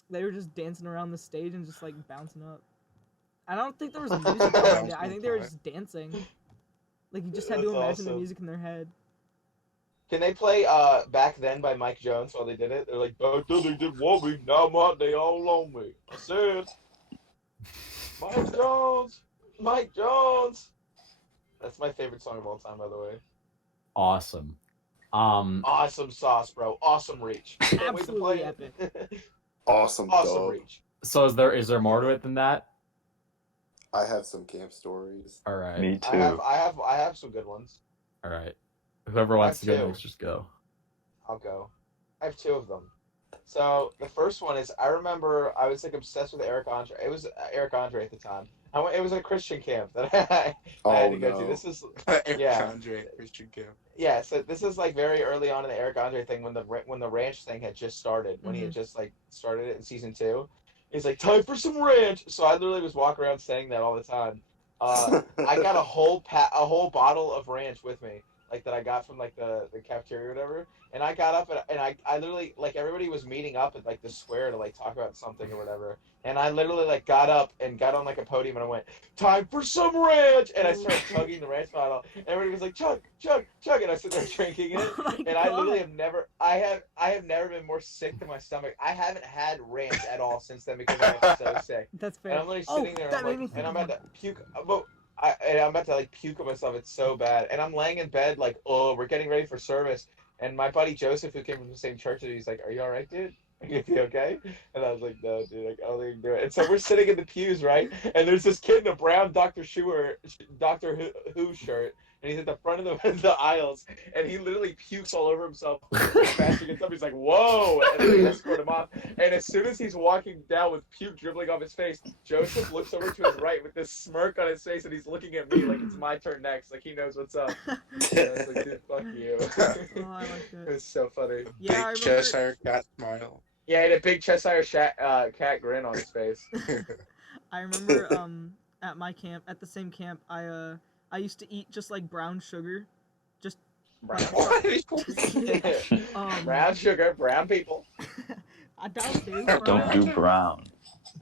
They were just dancing around the stage and just like bouncing up. I don't think there was music behind it. I think they were just dancing. Like you just had to That's imagine the awesome. music in their head. Can they play Back Then by Mike Jones while they did it? They're like, back then they didn't want me, now they all on me. I said, Mike Jones, Mike Jones. That's my favorite song of all time, by the way. Awesome. Awesome sauce, bro. Awesome reach. Can't wait to play Absolutely it. Awesome, Awesome dog. reach. So is there more to it than that? I have some camp stories. All right. Me too. I have some good ones. All right. Whoever wants to I have go two. next, just go. I'll go. I have 2 of them. So the first one is I remember I was like obsessed with Eric Andre. It was Eric Andre at the time. It was a Christian camp that I had to go to. This is Yeah. Andre Christian Camp. yeah. So this is like very early on in the Eric Andre thing when the ranch thing had just started. When he had just like started it in season 2. He's like, time for some ranch. So I literally was walking around saying that all the time. I got a whole bottle of ranch with me, like that I got from like the cafeteria or whatever. And I got up and I literally, like, everybody was meeting up at like the square to like talk about something or whatever. And I literally like got up and got on like a podium and I went, time for some ranch. And I started chugging the ranch bottle. And everybody was like, chug, chug, chug. And I sit there drinking it. Oh my And I literally God. I have never been more sick to my stomach. I haven't had ranch at all since then because I was so sick. That's fair. And I'm literally sitting there that and I'm made me like, think and I'm of about to puke. But I'm about to like puke on myself. It's so bad. And I'm laying in bed like, oh, we're getting ready for service. And my buddy Joseph, who came from the same church as me, he's like, are you all right, dude? Is he okay? And I was like, no, dude, like, I don't think I can do it. And so we're sitting in the pews, right? And there's this kid in a brown Doctor Who shirt, and he's at the front of the aisles, and he literally pukes all over himself. Pastor gets up, he's like, whoa! And then they escort him off. And as soon as he's walking down with puke dribbling off his face, Joseph looks over to his right with this smirk on his face, and he's looking at me like it's my turn next, like he knows what's up. And I was like, dude, fuck you. Oh, I like It that. was so funny. Yeah, I Big remember. Cheshire cat smile. Yeah, he had a big Cheshire cat grin on his face. I remember at my camp, at the same camp, I used to eat just like brown sugar, just Brown sugar, brown people. I don't do Don't brown. do brown.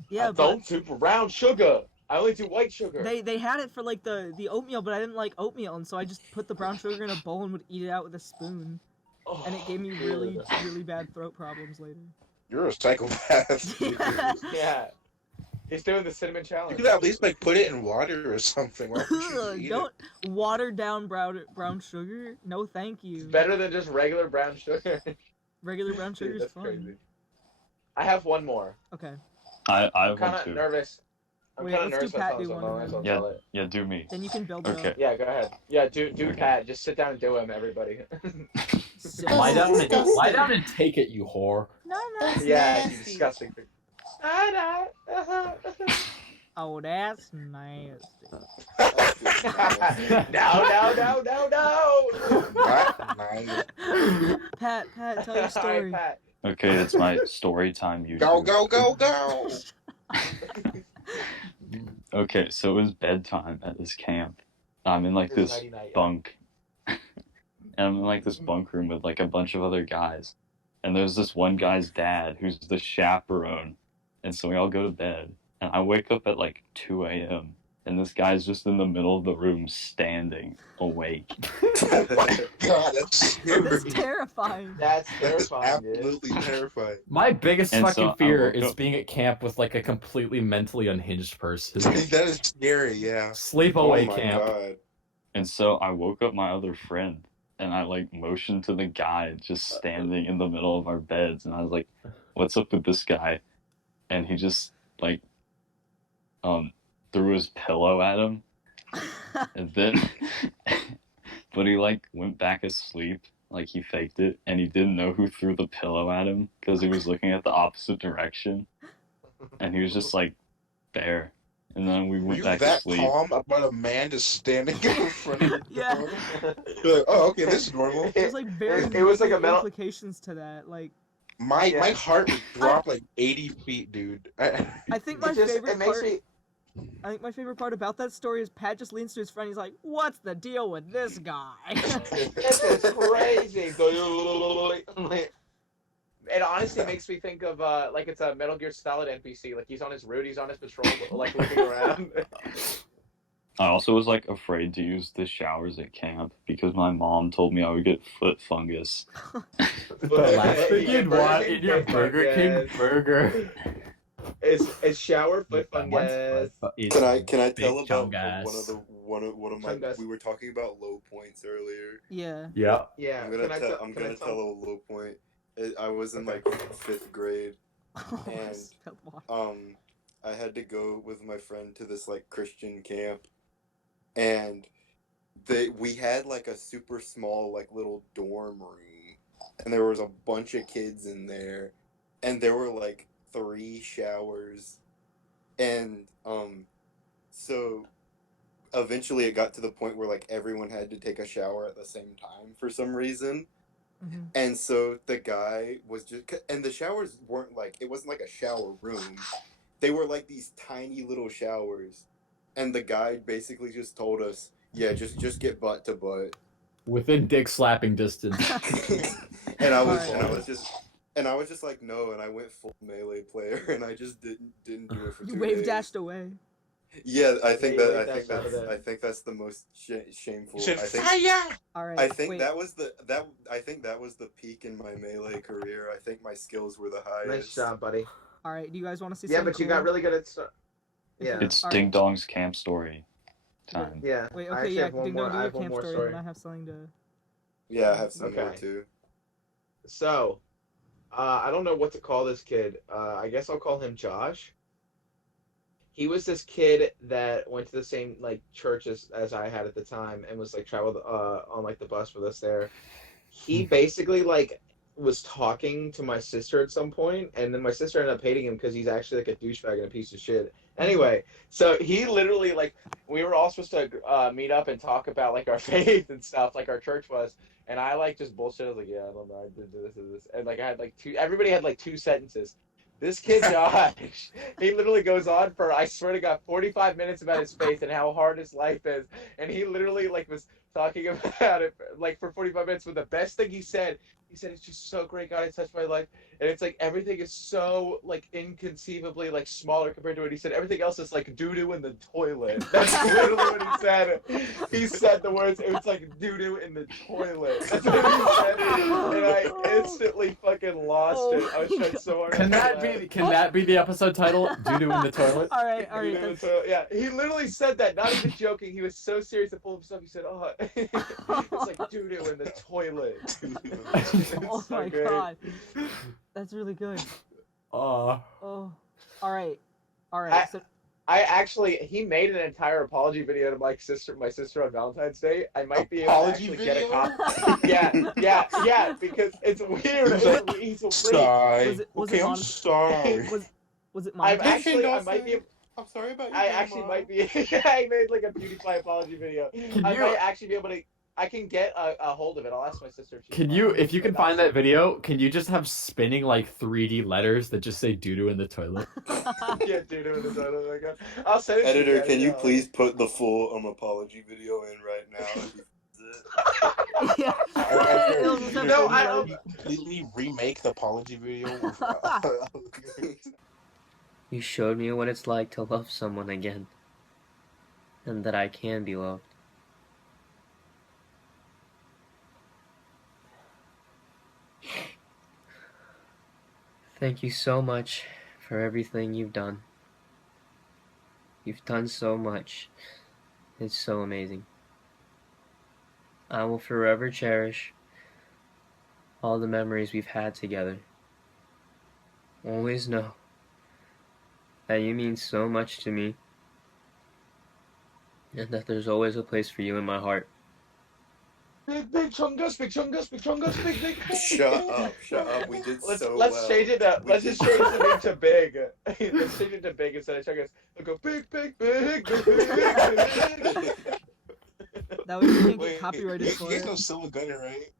Yeah, I but don't do brown sugar. I only do white sugar. they had it for like the oatmeal, but I didn't like oatmeal, and so I just put the brown sugar in a bowl and would eat it out with a spoon, Oh, and it gave me dude. really bad throat problems later. You're a psychopath. You Yeah. He's doing the cinnamon challenge. could at least like put it in water or something. Why would you Ugh, eat don't water down brown sugar. No, thank you. It's better than just regular brown sugar. Regular brown sugar Dude, is that's fun. crazy. I have one more. Okay, I I'm have kind one of too. nervous. I'm Wait, kind of let's do nervous. Pat about do telling one someone, and so I'll then- tell it. Yeah, do me. then you can build it Okay. up. Yeah, go ahead. Yeah, do Okay. Pat. Just sit down and do him, everybody. Lie down and Disgusting. lie down and take it, you whore. No. That's Yeah, you nasty. disgusting. Oh, that's nasty. No. Not nice. Pat, tell your All story. right, Pat. Okay, it's my story time. YouTube. Go, go, go, go! Okay, so it was bedtime at this camp. I'm in like It was this nighty-night. bunk, and I'm in like this bunk room with like a bunch of other guys, and there's this one guy's dad who's the chaperone, and so we all go to bed, and I wake up at like 2 a.m. and this guy's just in the middle of the room standing awake. Oh my god, that's That's scary. terrifying. That's That's terrifying, dude. absolutely terrifying. My biggest And fucking so I fear woke is up- being at camp with like a completely mentally unhinged person. That is scary, yeah. Sleepaway Oh my camp. god. And so I woke up my other friend, and I like motioned to the guy just standing in the middle of our beds, and I was like, "What's up with this guy?" And he just like threw his pillow at him, and then but he like went back asleep, like he faked it, and he didn't know who threw the pillow at him because he was looking at the opposite direction, and he was just like there. And then we Were went you back to that sleep. calm about a man just standing in front of your Yeah. door? You're like, oh, okay, this is normal. There's like very It was like a big metal. implications to that. Like, My Yeah. heart would drop like 80 feet, dude. I think my It just favorite it makes part. me. I think my favorite part about that story is Pat just leans to his friend. He's like, "What's the deal with this guy?" This is crazy. It honestly makes me think of like it's a Metal Gear Solid NPC. Like he's on his route, he's on his patrol, like looking around. I also was like afraid to use the showers at camp because my mom told me I would get foot fungus. The last thing Yeah, you'd want King in your foot Burger King fungus. burger. Is shower foot fungus. Can I tell Big about chungus. one of my Chungus. we were talking about low points earlier. Yeah. Yeah. Yeah, I'm gonna can I tell tell? I'm can I gonna tell a low point. I was in Okay. like 5th grade. I And, spelled water. I had to go with my friend to this like Christian camp, and we had like a super small like little dorm room, and there was a bunch of kids in there, and there were like 3 showers, and so eventually it got to the point where like everyone had to take a shower at the same time for some reason. Mhm. And so the guy was just, and the showers weren't like, it wasn't like a shower room. They were like these tiny little showers. And the guy basically just told us, yeah, just get butt to butt. Within dick slapping distance. and I was just like, no, and I went full melee player, and I just didn't do it for 2 You wave days. dashed away. Yeah, I think Yeah, you that wave dashed out of there. I think that's the most shameful. You said I think fire! All right. I think wait. that was the peak in my melee career. I think my skills were the highest. Nice job, buddy. All right. Do you guys want to see? Yeah, something but you cool? got really good at. Yeah. It's Alright. Ding Dong's camp story time. Yeah. Wait. I Okay. actually Yeah. have one Ding more. Dong, do I your have one camp more story, story. and I have something to. Yeah, I have some more Okay. too. So, I don't know what to call this kid. I guess I'll call him Josh. He was this kid that went to the same like church as I had at the time and was like traveled on like the bus with us there. He basically like was talking to my sister at some point, and then my sister ended up hating him because he's actually like a douchebag and a piece of shit. Anyway, so he literally like we were all supposed to meet up and talk about like our faith and stuff, like our church was. And I like just bullshit. I was like, yeah, I don't know, I did this and this, and like I had like everybody had like 2 sentences. This kid Josh, he literally goes on for, I swear to God, 45 minutes about his faith and how hard his life is, and he literally like was talking about it like for 45 minutes. But the best thing he said it's just so great, God has touched my life, and it's like everything is so like inconceivably like smaller compared to what he said. Everything else is like doo-doo in the toilet. That's literally what he said. He said the words, it was like doo-doo in the toilet. That's what he said, and I instantly fucking lost it. I was trying so hard. Can not that to be? Can that be the episode title? Doo-doo in the toilet. All right. All Doo-doo right. in the That's... toilet. Yeah, he literally said that. Not even joking. He was so serious and full of himself. He said, "Oh, it's like doo-doo in the toilet." Oh so my great. god. That's really good. Oh. Oh. All right. All right. So I actually, he made an entire apology video to my sister on Valentine's Day. I might be able to Apology actually get a video? copy. Yeah, because it's weird. He's a freak. Sorry. Was it Okay, I'm Monica? sorry. was it I'm Monica? actually, I might be. I'm sorry about you. I actually might be. I made like a beautify apology video. Can I you- might actually be able to. I can get a hold of it. I'll ask my sister. If she Can can you, find it. if you can find that video, can you just have spinning like 3D letters that just say doo-doo in the toilet? Yeah, dude, in the toilet. Oh my God. I'll send it to Editor, guys, can you yeah. please put the full apology video in right now? Yeah. It'll just have No, video. I don't. Completely remake the apology video. You showed me what it's like to love someone again. and that I can be loved. Thank you so much for everything you've done. You've done so much. It's so amazing. I will forever cherish all the memories we've had together. Always know that you mean so much to me, and that there's always a place for you in my heart. Big chungus, big chungus, big chungus, big. Shut up. We did Let's so let's well. change it to We let's did- just change the name to big. Let's change it to big instead of chungus. We'll go big. That way you can't Wait, get copyrighted you for guys it. know Silver Gunner, right?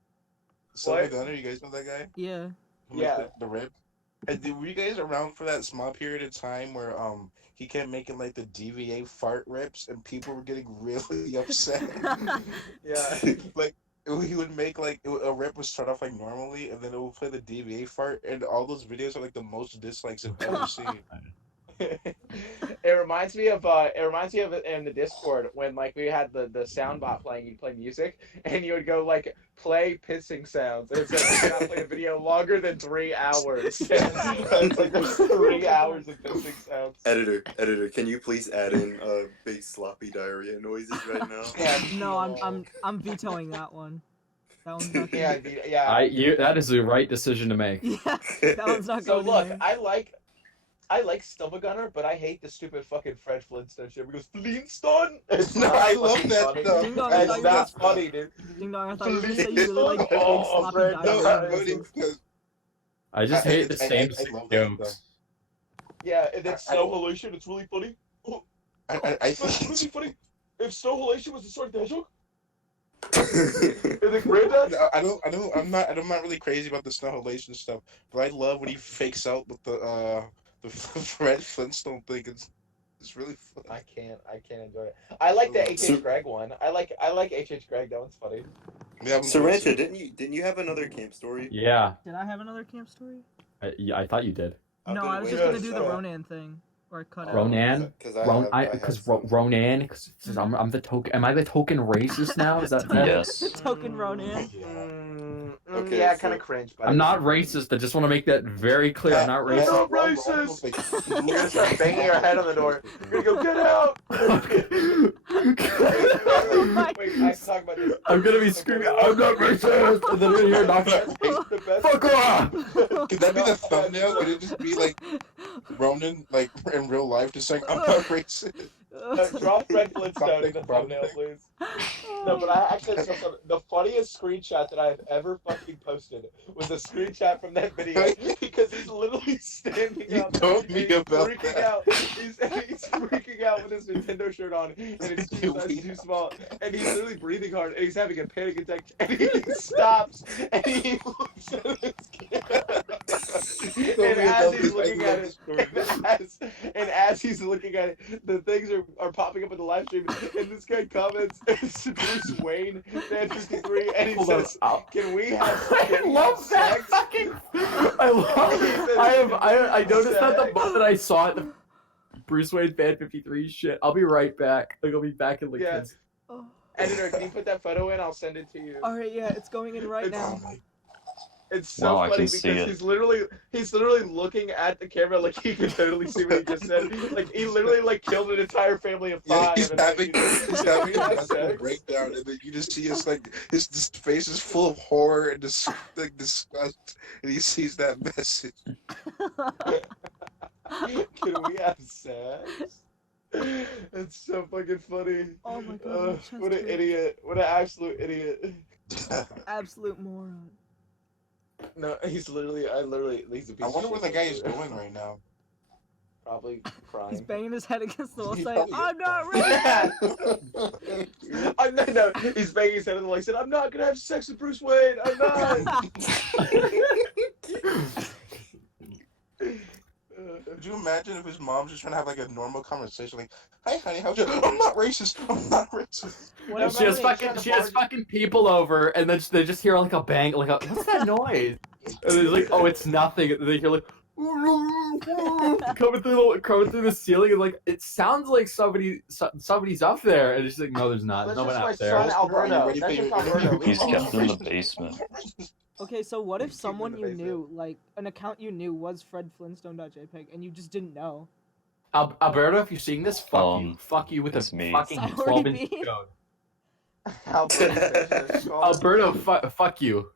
Silver What? Gunner, you guys know that guy? Yeah. Who makes Yeah. the rip. And were you guys around for that small period of time where he kept making like the DVA fart rips and people were getting really upset? Yeah. Like he would make like a rip would start off like normally, and then it would play the DVA fart, and all those videos are like the most dislikes I've ever seen. It reminds me of in the Discord when like we had the sound bot playing, you'd play music and you would go like play pissing sounds and it said you cannot play a video longer than 3 hours. It's like there's 3 hours of pissing sounds. Editor, can you please add in big sloppy diarrhea noises right now? Yeah, No, I'm vetoing that one. That one's not yeah, going. yeah. That is the right decision to make. Yeah, that one's not So going. look, in there. I like Silver Gunner, but I hate the stupid fucking Fred Flintstone shit. Because Flintstone? It's No, not I love fucking that funny. stuff. Ding dong, I thought It's you not were- funny, dude. Ding dong, I thought you were gonna say you really like big Oh, sloppy Fred, No, no, diarrhea. it's funny because I just hate the same I love that jokes. stuff. Yeah, and it's Snow Halation. It's really funny. I It's think really funny. If Snow Halation was a Sonic the Hedgehog, and the granddad. I'm not really crazy about the snow halation stuff, but I love when he fakes out with the Fred Flintstone thing. It's really fun. I can't enjoy it. I like the So- H.H. Greg one. I like H.H. Greg. That one's funny. Yeah, Sarancha, didn't you have another camp story? Yeah, Did I have another camp story? I thought you did. No, I was just gonna do the Ronan thing, or I cut out. Ronan? Ronan, because I'm the token. Am I the token racist now? Is that? Yes. Token Ronan. Okay, Yeah, so- kind of cringe. But I'm not racist. I just want to make that very clear. I'm not You're racist. not racist. You're gonna start banging your head on the door. You're gonna go get out. Wait, I have to talk about this. I'm gonna be screaming, I'm not racist! And then you're here knocking on The best. fuck off! Could that be the thumbnail? Could it just be like Ronan, like in real life, just saying I'm not racist? Draw Fred Flintstone in the thumbnail, please. No, but I actually the funniest screenshot that I've ever fucking posted was a screenshot from that video because he's literally standing You up. told and me he's about freaking that. out. He's freaking out with his Nintendo shirt on, and it's too small, and he's literally breathing hard, and he's having a panic attack, and he stops, and he looks at his camera. And as he's looking at it, and as he's looking at it, the things are popping up in the live stream, and this guy comments, it's Bruce Wayne, fan 53, and he Hold on, says, "Can we have I love that sex?" fucking. I noticed that the moment I saw it, the Bruce Wayne fan 53 shit. I'll be right back. Like I'll be back in like. Yeah. 10 Oh. Editor, can you put that photo in? I'll send it to you. All right, yeah, it's going in right It's- now. It's so Wow, I funny can because see it. he's literally looking at the camera like he can totally see what he just said. Like he literally like killed an entire family of Yeah, five. he's and, like, having he's a having mental sex. breakdown, and then you just see his like his face is full of horror and disgust, and he sees that message. Can we have sex? It's so fucking funny. Oh my God, my chest what an hurts. idiot! What an absolute idiot! Absolute moron. No, he's a piece I of wonder where the shit. guy is going right now. Probably crying. He's banging his head against the wall, He saying, probably "I'm not Yeah. ready." No, he's banging his head on the wall. He said, "I'm not gonna have sex with Bruce Wayne. I'm not." Could you imagine if his mom's just trying to have like a normal conversation, like, "Hi, honey, how's you?" I'm not racist. I'm not racist. What No, She has Melanie, fucking shut she the has bar- fucking people over, and then they just hear like a bang, like a what's that noise? And it's like, oh, it's nothing. And they hear like, coming through the ceiling, and like it sounds like somebody's up there, and it's like, no, there's not. There's That's no just one my up there. son Alberto. That's just Alberto. Leave He's him kept in alone. the basement. Okay, so what if Keep him in someone the you basement. knew, like an account you knew, was fredflintstone.jpg and you just didn't know? Alberto, if you're seeing this, fuck you with a it's me. fucking Sorry, 12-inch B. code. Alberto, Fuck you.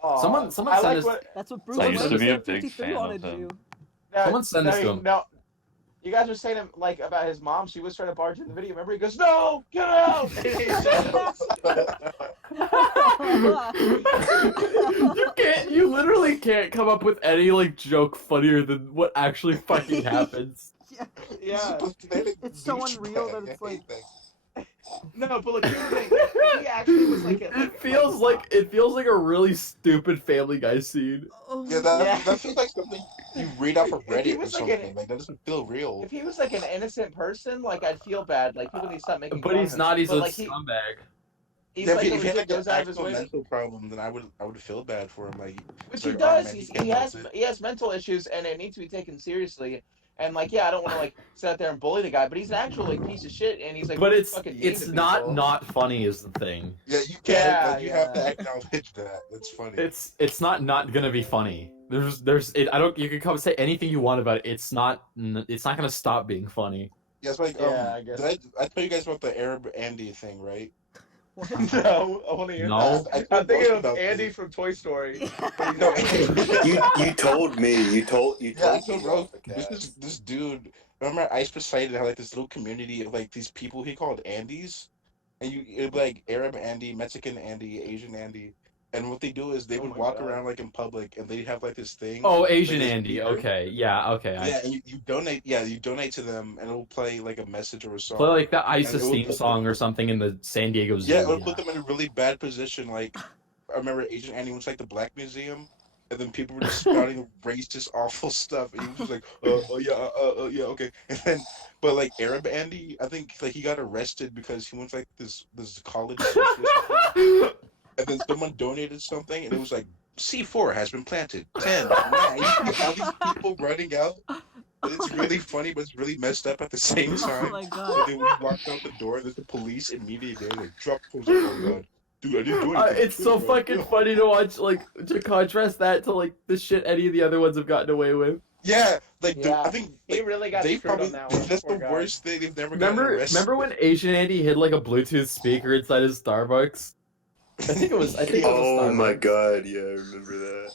Aw, Someone I send like us. what. That's what Bruce I Wayne used to be a big 53 fan of wanted to him. do. No, Someone send this to him. No, you guys were saying like about his mom. She was trying to barge in the video. Remember, he goes, "No, get out!" You literally can't come up with any like joke funnier than what actually fucking happens. Yeah. It's so unreal that it's like. No, but look, here's the thing. If he actually was like, It feels like a really stupid Family Guy scene. Yeah, that feels like something you read off of If he Reddit or was like something. Like that doesn't feel real. if he was like an innocent person, like I'd feel bad. Like people need to stop making. But fun he's of him. not. He's But, a like, scumbag. He's Yeah, like if he had legit like goes an out of his actual way. mental problem, then I would feel bad for him. Like, Which like, he does. man, He can't has help it. he has mental issues, and it needs to be taken seriously. And like, yeah, I don't want to like sit out there and bully the guy, but he's an actual like piece of shit, and he's like, But really it's fucking mean it's to not people. not funny is the thing. Yeah, you can't. Yeah, Like, you have to yeah. acknowledge that. That's funny. It's not gonna be funny. I don't. You can come say anything you want about it. It's not gonna stop being funny. Yeah, it's like Yeah, I guess. did I tell you guys about the Arab Andy thing, right? No, I want to hear No. that. I told I'm thinking Ghost of about Andy this. from Toy Story. No, you told me. You told yeah, I me told off Rose. the cast. This dude. Remember, Ice Poseidon had like this little community of like these people he called Andys, and it'd be like Arab Andy, Mexican Andy, Asian Andy, and what they do is they Oh would my walk God. around like in public, and they'd have like this thing. Oh, like Asian this Andy. speaker. Okay. Yeah. Okay. Yeah, and you donate. Yeah, you donate to them, and it'll play like a message or a song. Play like the And ISIS it will theme put song or something in the San Diego Zoo. Yeah, it would put them in a really bad position. Like, I remember Agent Andy went to like the Black Museum, and then people were just spouting racist, awful stuff, and he was just like, yeah, okay. And then, but like Arab Andy, I think like he got arrested because he went to like this college socialist thing, and then someone donated something, and it was like C4 has been planted, 10, 9. All these people running out. It's really funny, but it's really messed up at the same time. Oh my So god. then we walked out the door, there's the police immediately. They're like, drop the phone. Oh god. Dude, I didn't do anything. It's so fucking funny to watch, like, to contrast that to like the shit any of the other ones have gotten away with. Yeah, like Yeah, I think he like, really got they screwed probably on that one. that's Poor the guy. worst thing they've never gotten arrested. Remember when Asian Andy hid like a Bluetooth speaker inside his Starbucks? I think it was a Oh my Starbucks. god, yeah, I remember that.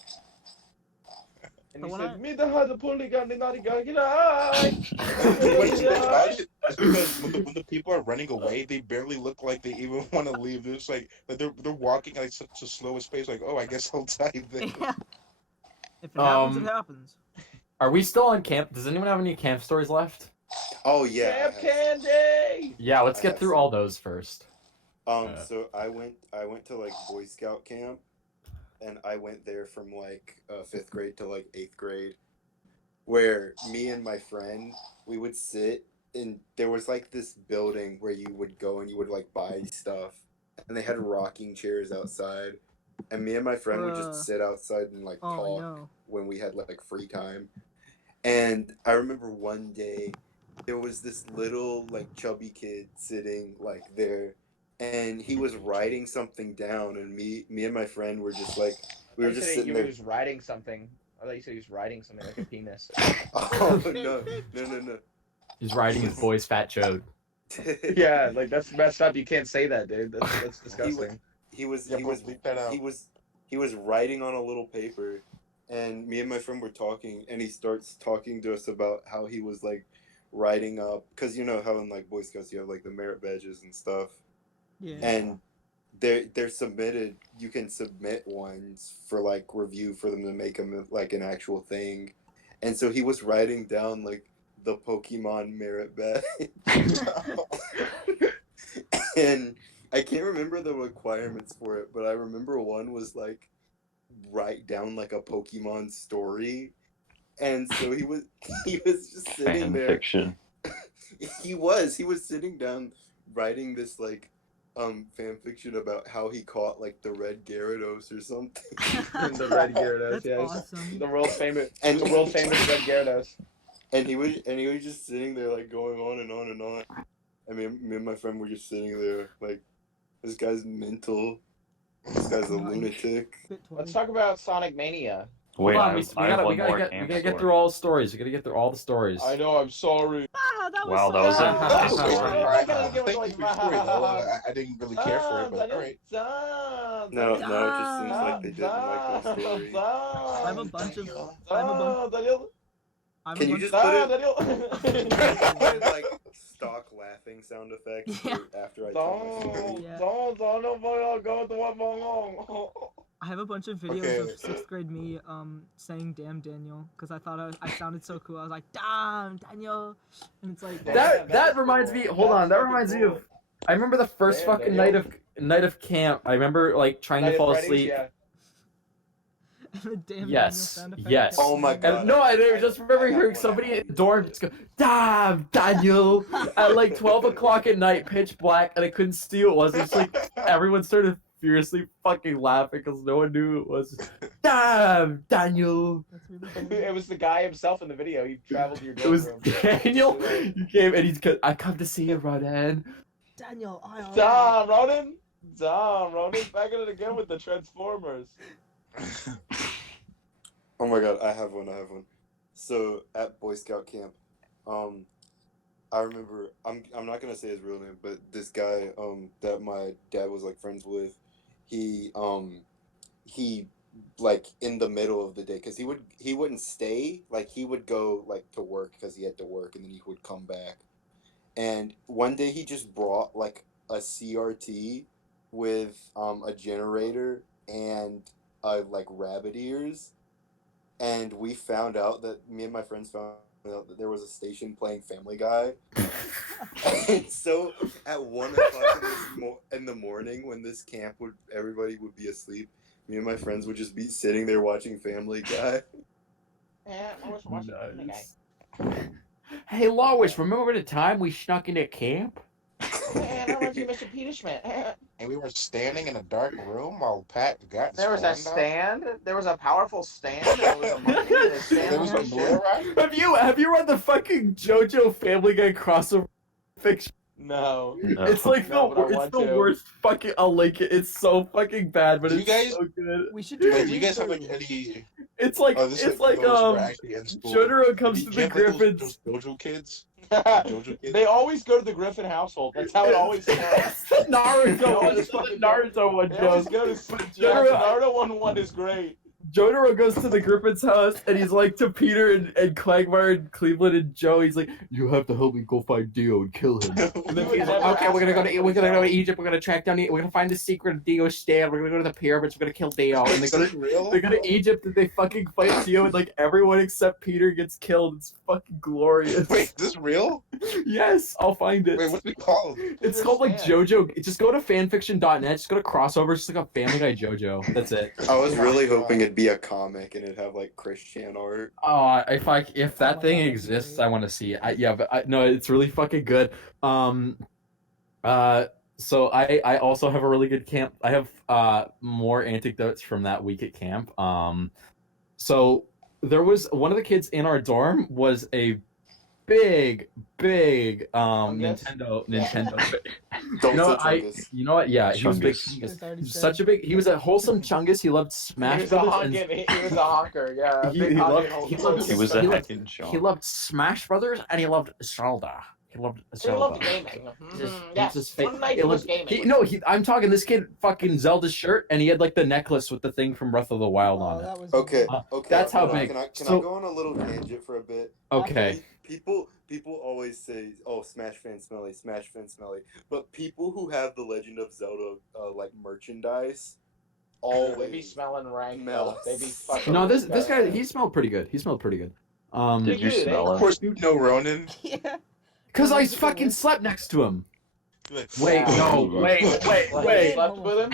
And he When said, I- "Me the hard the polygon, the naughty guy, get What is that about out!" it? It's because when the people are running away, they barely look like they even want to leave. They're just like they're walking at like such a slow pace. Like, oh, I guess I'll die then. Yeah. If it happens, Um, it happens. Are we still on camp? Does anyone have any camp stories left? Oh yeah. Camp Candy. Yeah, let's I get have through some. all those first. So I went to like Boy Scout camp, and I went there from like 5th grade to like 8th grade, where me and my friend, we would sit in, there was like this building where you would go and you would like buy stuff, and they had rocking chairs outside, and me and my friend would Bruh. just sit outside and like Oh talk no. when we had like free time. And I remember one day there was this little like chubby kid sitting like there, and he was writing something down, and me and my friend were just like, we were You just said sitting you there. were just writing something. I thought you said he was writing something like a penis. Oh no. He's riding his boy's fat chode. Yeah, like that's messed up. You can't say that, dude. That's disgusting. he was Yeah, bro, bleep that out. he was writing on a little paper, and me and my friend were talking, and he starts talking to us about how he was like writing up, because you know how in like Boy Scouts you have like the merit badges and stuff, Yeah. and they're submitted. You can submit ones for like review for them to make them like an actual thing, and so he was writing down like the Pokemon merit badge. And I can't remember the requirements for it, but I remember one was like write down like a Pokemon story, and so he was just sitting Fan there. fiction. He was sitting down writing this like fan fiction about how he caught like the red Gyarados or something. The red Gyarados, That's yes. awesome. The world famous And- red Gyarados. And he was just sitting there like going on and on and on. I mean, me and my friend were just sitting there like, this guy's mental. This guy's a lunatic. Let's talk about Sonic Mania. Wait, Hold on, I have one more we camp gotta get story. through all the stories. We gotta get through all the stories. I know, I'm sorry. Ah, that was Wow, so that was good. a nice story. I gotta give it Thank like you for your story, though. I didn't really care for it, but alright. No, it just seems like they didn't like my story. I have a bunch of. Can you just put it like stock laughing sound effects Yeah. after I tell my story? I have a bunch of videos Okay. of 6th grade me saying "Damn Daniel" because I thought I sounded so cool. I was like "Damn Daniel," and it's like That reminds me. Hold on. That reminds me of. I remember the first Damn, fucking Daniel. night of camp. I remember like trying to fall asleep. Yeah. the "Damn Yes, Daniel" sound effect. yes. Oh my god. And, no, I just remember hearing somebody in the dorm just go, "Damn, Daniel," at like 12 o'clock at night, pitch black, and I couldn't see who it was. It's like everyone started furiously fucking laughing because no one knew who it was. "Damn, Daniel." That's really funny. It was the guy himself in the video. He traveled to your It dorm was room. Daniel. You came and I come to see you, Rodan. Daniel, Ronan, back at it again with the Transformers. Oh my god, I have one. So at Boy Scout camp, I remember I'm not gonna say his real name, but this guy that my dad was like friends with, he like in the middle of the day, because he wouldn't stay, like he would go like to work because he had to work, and then he would come back. And one day he just brought like a CRT with a generator and like rabbit ears, and we found out that me and my friends found out that there was a station playing Family Guy. And so at 1 o'clock in the morning, when this camp everybody would be asleep, me and my friends would just be sitting there watching Family Guy. Yeah, I was watching Family Guy. Hey, Lois, remember the time we snuck into camp? Man, I want you, Mr. Peter Schmidt. And we were standing in a dark room while Pat got There was a spawned out. stand. There was a powerful stand. There was a monkey and a stand. There was a blue ride. Have you read the fucking JoJo Family Guy crossover fiction? No. No. It's like No, but I it's want the to. worst fucking. I'll link it. It's so fucking bad, but Do you it's guys- so good. We should do Wait, a do you guys have like read-through. any? It's like Oh, this it's is like those who are actually in school. Jotaro comes Do to you the have, like, Griffins. Those Dojo kids. Dojo kids. They always go to the Griffin household. That's how it always starts. It's the Naruto one. always It's the fucking Naruto one, They always Joe. go to Jotaro- Naruto one is great. Jotaro goes to the Griffin's house and he's like to Peter and Quagmire and Cleveland and Joe. He's like, "You have to help me go find Dio and kill him." And then he's like, "Okay, we're gonna go to Egypt. We're gonna track down. We're gonna find the secret of Dio's stand. We're gonna go to the pyramids. We're gonna kill Dio." And Is this real? they go to Egypt and they fucking fight Dio and like everyone except Peter gets killed. It's fucking glorious. Wait, is this real? Yes, I'll find it. Wait, what's it called? It's called like JoJo. Just go to fanfiction.net. Just go to crossovers. Just like a Family Guy JoJo. That's it. I was really hoping it'd be a comic and it'd have like Christian art. Oh, if that thing exists, I want to see it. No, it's really fucking good. So I also have a really good camp. I have more anecdotes from that week at camp. So there was one of the kids in our dorm was a big Nintendo. Don't You know, say Chungus. You know what? Yeah, he was big. Chungus. Chungus. It's already He was said. such a big. He was a wholesome chungus. He loved Smash He was a Brothers. honker. He was a honker. Yeah. He- big he honking loved- hole. he loved- He was a He loved- heckin' Sean. He loved Smash Brothers and he loved Zelda. He loved He Zelda. loved gaming. Just- Yes. just One night he it was gaming. I'm talking this kid fucking Zelda's shirt and he had like the necklace with the thing from Breath of the Wild Oh, on it. that was Okay, Uh, okay. that's how hold on, big. Can I So- go on a little tangent for a bit? Okay. People always say, "Oh, Smash fan smelly, Smash fan smelly," but people who have the Legend of Zelda like merchandise They be always smelling rank. Smell. They be fucking. No, this guy he smelled pretty good. He smelled pretty good. Did you Dude, smell Of it? course, you know Ronan. Yeah. Cause I fucking slept next to him. Like, Wait, Yeah. no, wait. Like, you Wait. slept with him?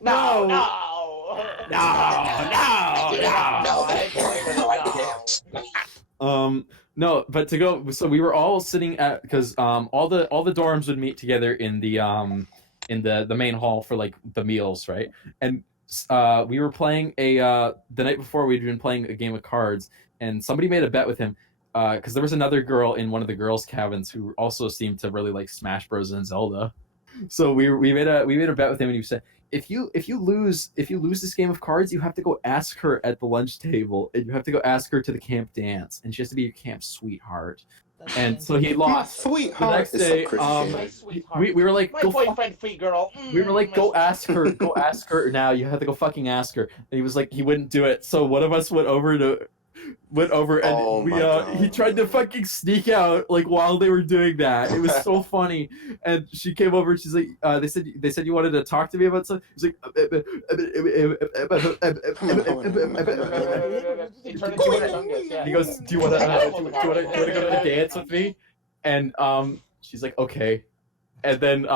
No. No. No, but to go. So we were all sitting at because all the dorms would meet together in the in the main hall for like the meals, right? And we were playing the night before we'd been playing a game of cards, and somebody made a bet with him because there was another girl in one of the girls' cabins who also seemed to really like Smash Bros. And Zelda. So we made a bet with him, and he said, if you lose this game of cards, you have to go ask her at the lunch table, and you have to go ask her to the camp dance, and she has to be your camp sweetheart. That's And so fantastic. he lost. The Sweetheart. next It's day, so Christian. My sweetheart. we were like, My go fuck boyfriend, free girl. we were like, my go ask her now. You have to go fucking ask her. And he was like, he wouldn't do it. So one of us went over and Oh we my God. he tried to fucking sneak out like while they were doing that. It was so funny. And she came over and she's like, they said you wanted to talk to me about something. He's like, He turned into a fungus, yeah. he goes, do you want to go to the dance with me? And she's like, okay. And then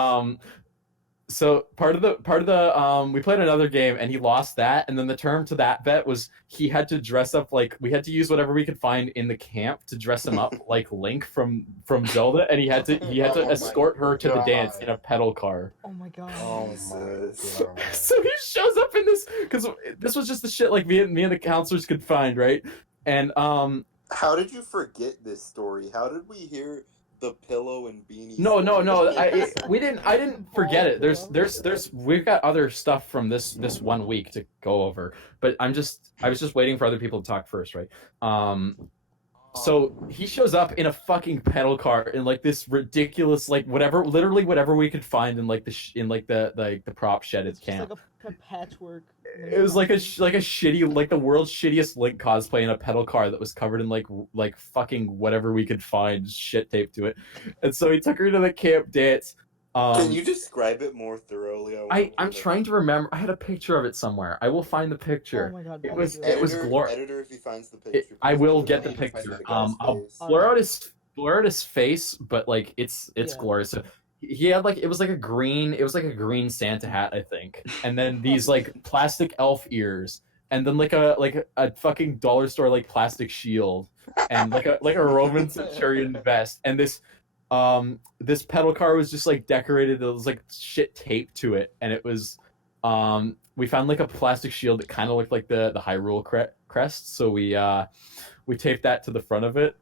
so part of the we played another game and he lost that, and then the term to that bet was he had to dress up like, we had to use whatever we could find in the camp to dress him up like Link from Zelda, and he had to Oh my escort her to the God. dance in a pedal car. Oh my god. Oh Jesus. my God. So he shows up in this, because this was just the shit like me and the counselors could find, right? And How did you forget this story? How did we hear the pillow and beanie? No. story? I didn't forget it. There's we've got other stuff from this 1 week to go over, but I was just waiting for other people to talk first, right? So he shows up in a fucking pedal car in like this ridiculous like literally whatever we could find in like the prop shed at It's just camp. like a patchwork. It was like a shitty, like the world's shittiest Link cosplay in a pedal car that was covered in like fucking whatever we could find shit taped to it. And so he took her to the camp dance. Can you describe it more thoroughly? I'm trying to remember. I had a picture of it somewhere. I will find the picture. Oh my god. It was Editor, glorious. editor, if he finds the picture. I please will put get it the in picture. the guy's I'll face. blur out his face, but like it's Yeah. glorious. So he had like it was like a green Santa hat, I think, and then these like plastic elf ears, and then like a fucking dollar store like plastic shield, and like a Roman centurion vest, and this pedal car was just like decorated. There was like shit taped to it, and it was we found like a plastic shield that kind of looked like the Hyrule crest, so we taped that to the front of it.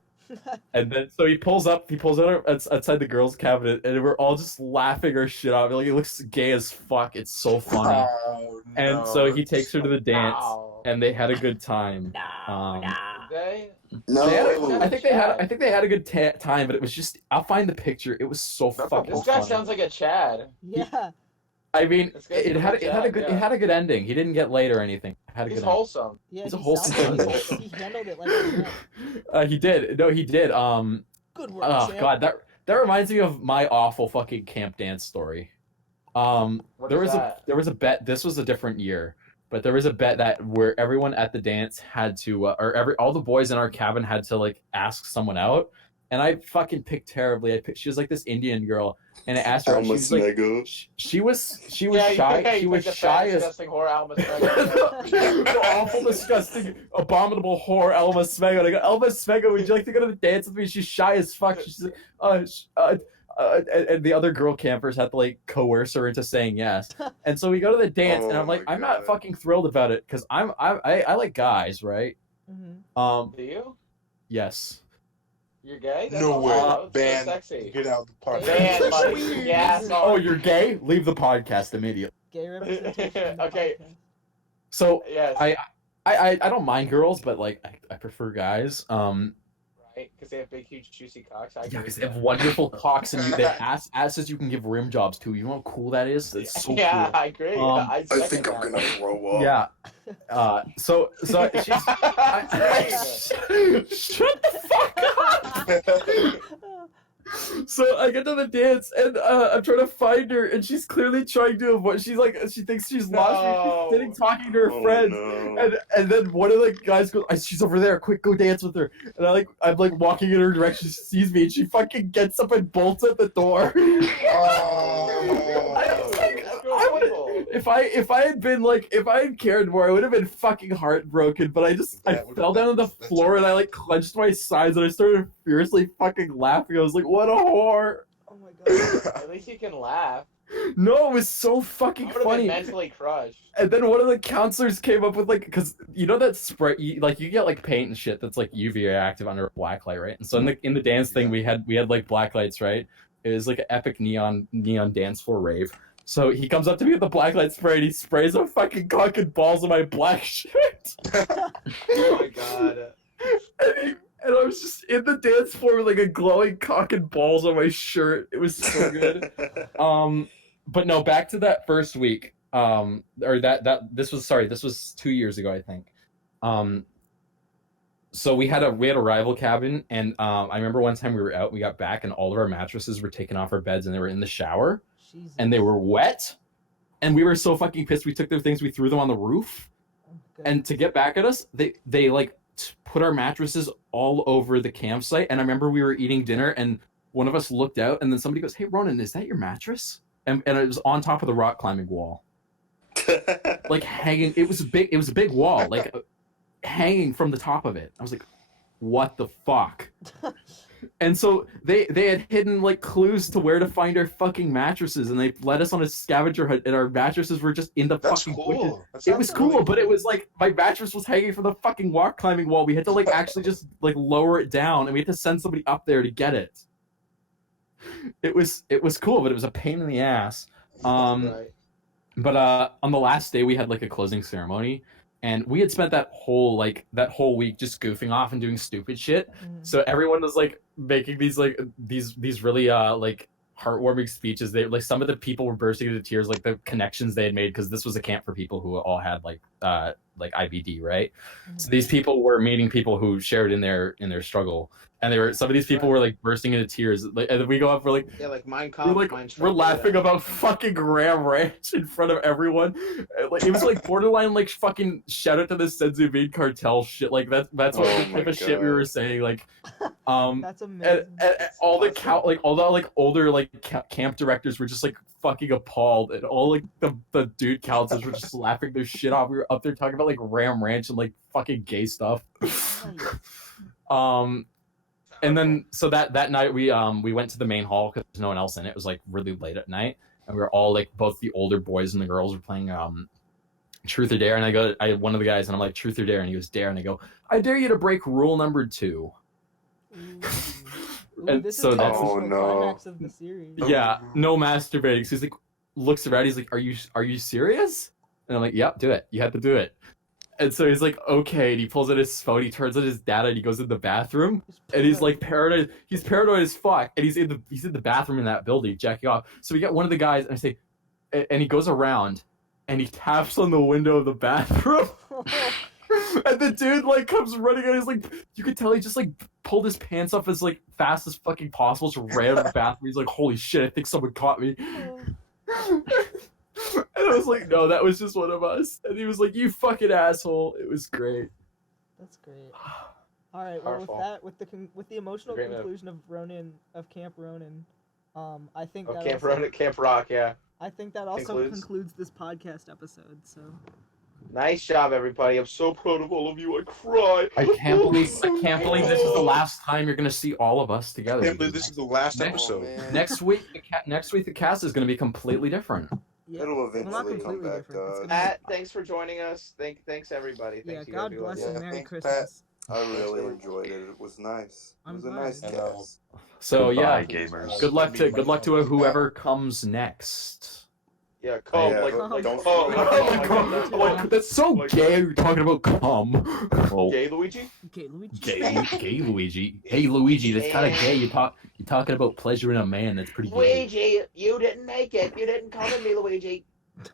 And then so he pulls out outside the girls' cabinet, and we're all just laughing our shit off. Like, it looks gay as fuck. It's so funny. Oh, And so he takes her to the dance, Wow. and they had a good time. They? No. I think they had a good time, but it was just, I'll find the picture. It was so fucking This guy funny. sounds like a Chad. Yeah. I mean, This guy's it had a good yeah. it had a good ending. He didn't get laid or anything. It had a He's good wholesome. Yeah, He's a he wholesome sounds guy. like he handled it like a man. ending. He did. No, he did. Good work, Oh champ. god, that reminds me of my awful fucking camp dance story. What There is was that? there was a bet. This was a different year, but there was a bet that where everyone at the dance had to, all the boys in our cabin had to like ask someone out, and I fucking picked terribly. She was like this Indian girl, and I asked her, and she Alma was like, Smego. she was Yeah, shy. yeah, She you was picked the shy fat, as disgusting whore Alma Smego. the awful, disgusting, abominable whore Elma Smego. And I go, Elma Smego, would you like to go to the dance with me? She's shy as fuck. She's like, and the other girl campers had to like coerce her into saying yes. And so we go to the dance, and Oh I'm like, my I'm not God. fucking thrilled about it because I like guys, right? Mhm. Do you? Yes. You're gay? That's No all way. I know. It's so Ban. sexy. Get out the party. Ban, buddy. Yeah, Oh, you're gay? Leave the podcast immediately. Gay representation. in the Okay. podcast. So Yes. I don't mind girls, but like I prefer guys. Right? Because they have big, huge, juicy cocks. I Yeah, agree because with they have that. wonderful cocks, and they have asses you can give rim jobs to. You know how cool that is? It's so Yeah, cool. I agree. Um, I I think second I'm that. gonna throw up. Yeah. So she's. Shut the fuck up. So I get to the dance, and I'm trying to find her, and she's clearly trying to avoid. She's like, she thinks she's lost me. No. She's sitting talking to her Oh, friends. no. And then one of the guys goes, she's over there, quick, go dance with her. And I'm like walking in her direction, she sees me, and she fucking gets up and bolts at the door. Oh. I was like, That's I would, evil. if I had cared more, I would have been fucking heartbroken. But I That would- fell down on the that's floor, and I like clenched my sides, and I started furiously fucking laughing. I was like, what a whore. Oh my god. At least you can laugh. No, it was so I fucking would have been funny. mentally crushed. And then one of the counselors came up with like, because you know that spray, you get like paint and shit that's like UV reactive under a black light, right? And so in the dance thing, we had like black lights, right? It was like an epic neon dance floor rave. So he comes up to me with the black light spray and he sprays a fucking cock and balls on my black shirt. Oh my god. And I was just in the dance floor with like a glowing cock and balls on my shirt. It was so good. But no, back to that first week. This was 2 years ago, I think. So we had a rival cabin, and I remember one time we were out, we got back, and all of our mattresses were taken off our beds, and they were in the shower, Jesus. and they were wet, and we were so fucking pissed. We took their things, we threw them on the roof, and to get back at us, they like put our mattresses all over the campsite. And I remember we were eating dinner, and one of us looked out, and then somebody goes, "Hey, Ronan, is that your mattress?" And it was on top of the rock climbing wall, like hanging. It was a big wall, like hanging from the top of it. I was like, "What the fuck?" And so they had hidden like clues to where to find our fucking mattresses, and they led us on a scavenger hunt, and our mattresses were just in the That's fucking cool. It was cool, but it was like my mattress was hanging from the fucking rock climbing wall. We had to like actually just like lower it down, and we had to send somebody up there to get it. It was cool, but it was a pain in the ass. Right. But on the last day we had like a closing ceremony, and we had spent that whole week just goofing off and doing stupid shit. So everyone was like making these really like heartwarming speeches. They like, some of the people were bursting into tears, like the connections they had made, because this was a camp for people who all had like IBD, right? So these people were meeting people who shared in their struggle, and some of these people were like bursting into tears. Like, and then we go up, we're like, Yeah, like Mein Kampf. we're laughing about fucking Ram Ranch in front of everyone. Like, it was like borderline like fucking shout out to the Senzu Bean cartel shit. Like that's what the type of shit we were saying. Like, That's amazing. and all the older like camp directors were just like fucking appalled, and all like the dude counselors were just laughing their shit off. We were up there talking about like Ram Ranch and like fucking gay stuff. And then so that night we went to the main hall because there's no one else in it. It was like really late at night, and we were all like, both the older boys and the girls were playing Truth or Dare, and I one of the guys, and I'm like, Truth or Dare, and he goes, Dare, and I go, I dare you to break rule number 2. And this so is the that's climax of the series. yeah, no masturbating. So he's like, looks around, he's like, are you serious? And I'm like, yep, do it. You have to do it. And so he's like, okay, and he pulls out his phone, he turns on his data, and he goes in the bathroom, and he's like paranoid. He's paranoid as fuck, and he's in the bathroom in that building, jacking off. So we get one of the guys, and I say, and he goes around, and he taps on the window of the bathroom, and the dude like comes running out. He's like, you could tell he just like pulled his pants off as like fast as fucking possible, just ran out of the bathroom. He's like, holy shit, I think someone caught me. And I was like, no, that was just one of us. And he was like, you fucking asshole. It was great. That's great. All right, well, with the emotional conclusion of Camp Ronin, I think that Camp Rock, yeah. I think that also concludes this podcast episode. So nice job, everybody. I'm so proud of all of you. I cry. I can't believe this is the last time you're gonna see all of us together. I can't believe this is the last episode. Next week the cast is gonna be completely different. yeah. It'll eventually come back, dog. Pat, thanks for joining us. Thanks everybody. Yeah, Thanks you God guys. We love bless you. and Merry thanks, Christmas. I really enjoyed it. It was nice. It was a nice cast. So Goodbye, yeah, gamers. good luck to whoever comes next. Yeah, come. Yeah, like don't come. forget- Oh my God. That's so gay. You're talking about cum. Gay Luigi? Okay, Luigi. Gay Luigi. Hey Luigi, that's kind of gay. You're talking about pleasuring a man. That's pretty gay. Luigi, you didn't make it. You didn't come to me, Luigi.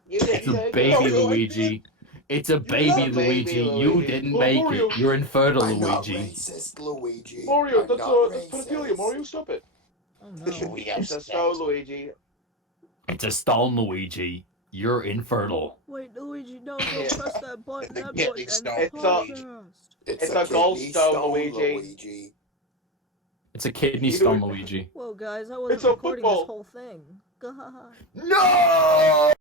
You didn't It's a make baby it. Luigi. It's a baby Luigi. You didn't make it. You're infertile, I'm not Luigi. racist, Luigi. Mario, I'm that's not pedophilia. racist. Mario, stop it. Oh no. We have to stone Luigi. It's a stone, Luigi. You're infertile. Wait, Luigi, no, Yeah. press that button. The That kidney button. stone. It's all- It's a gold kidney stone, Luigi. It's a kidney stone, Luigi. Whoa, guys, I wasn't It's a recording football. this whole thing. God. No!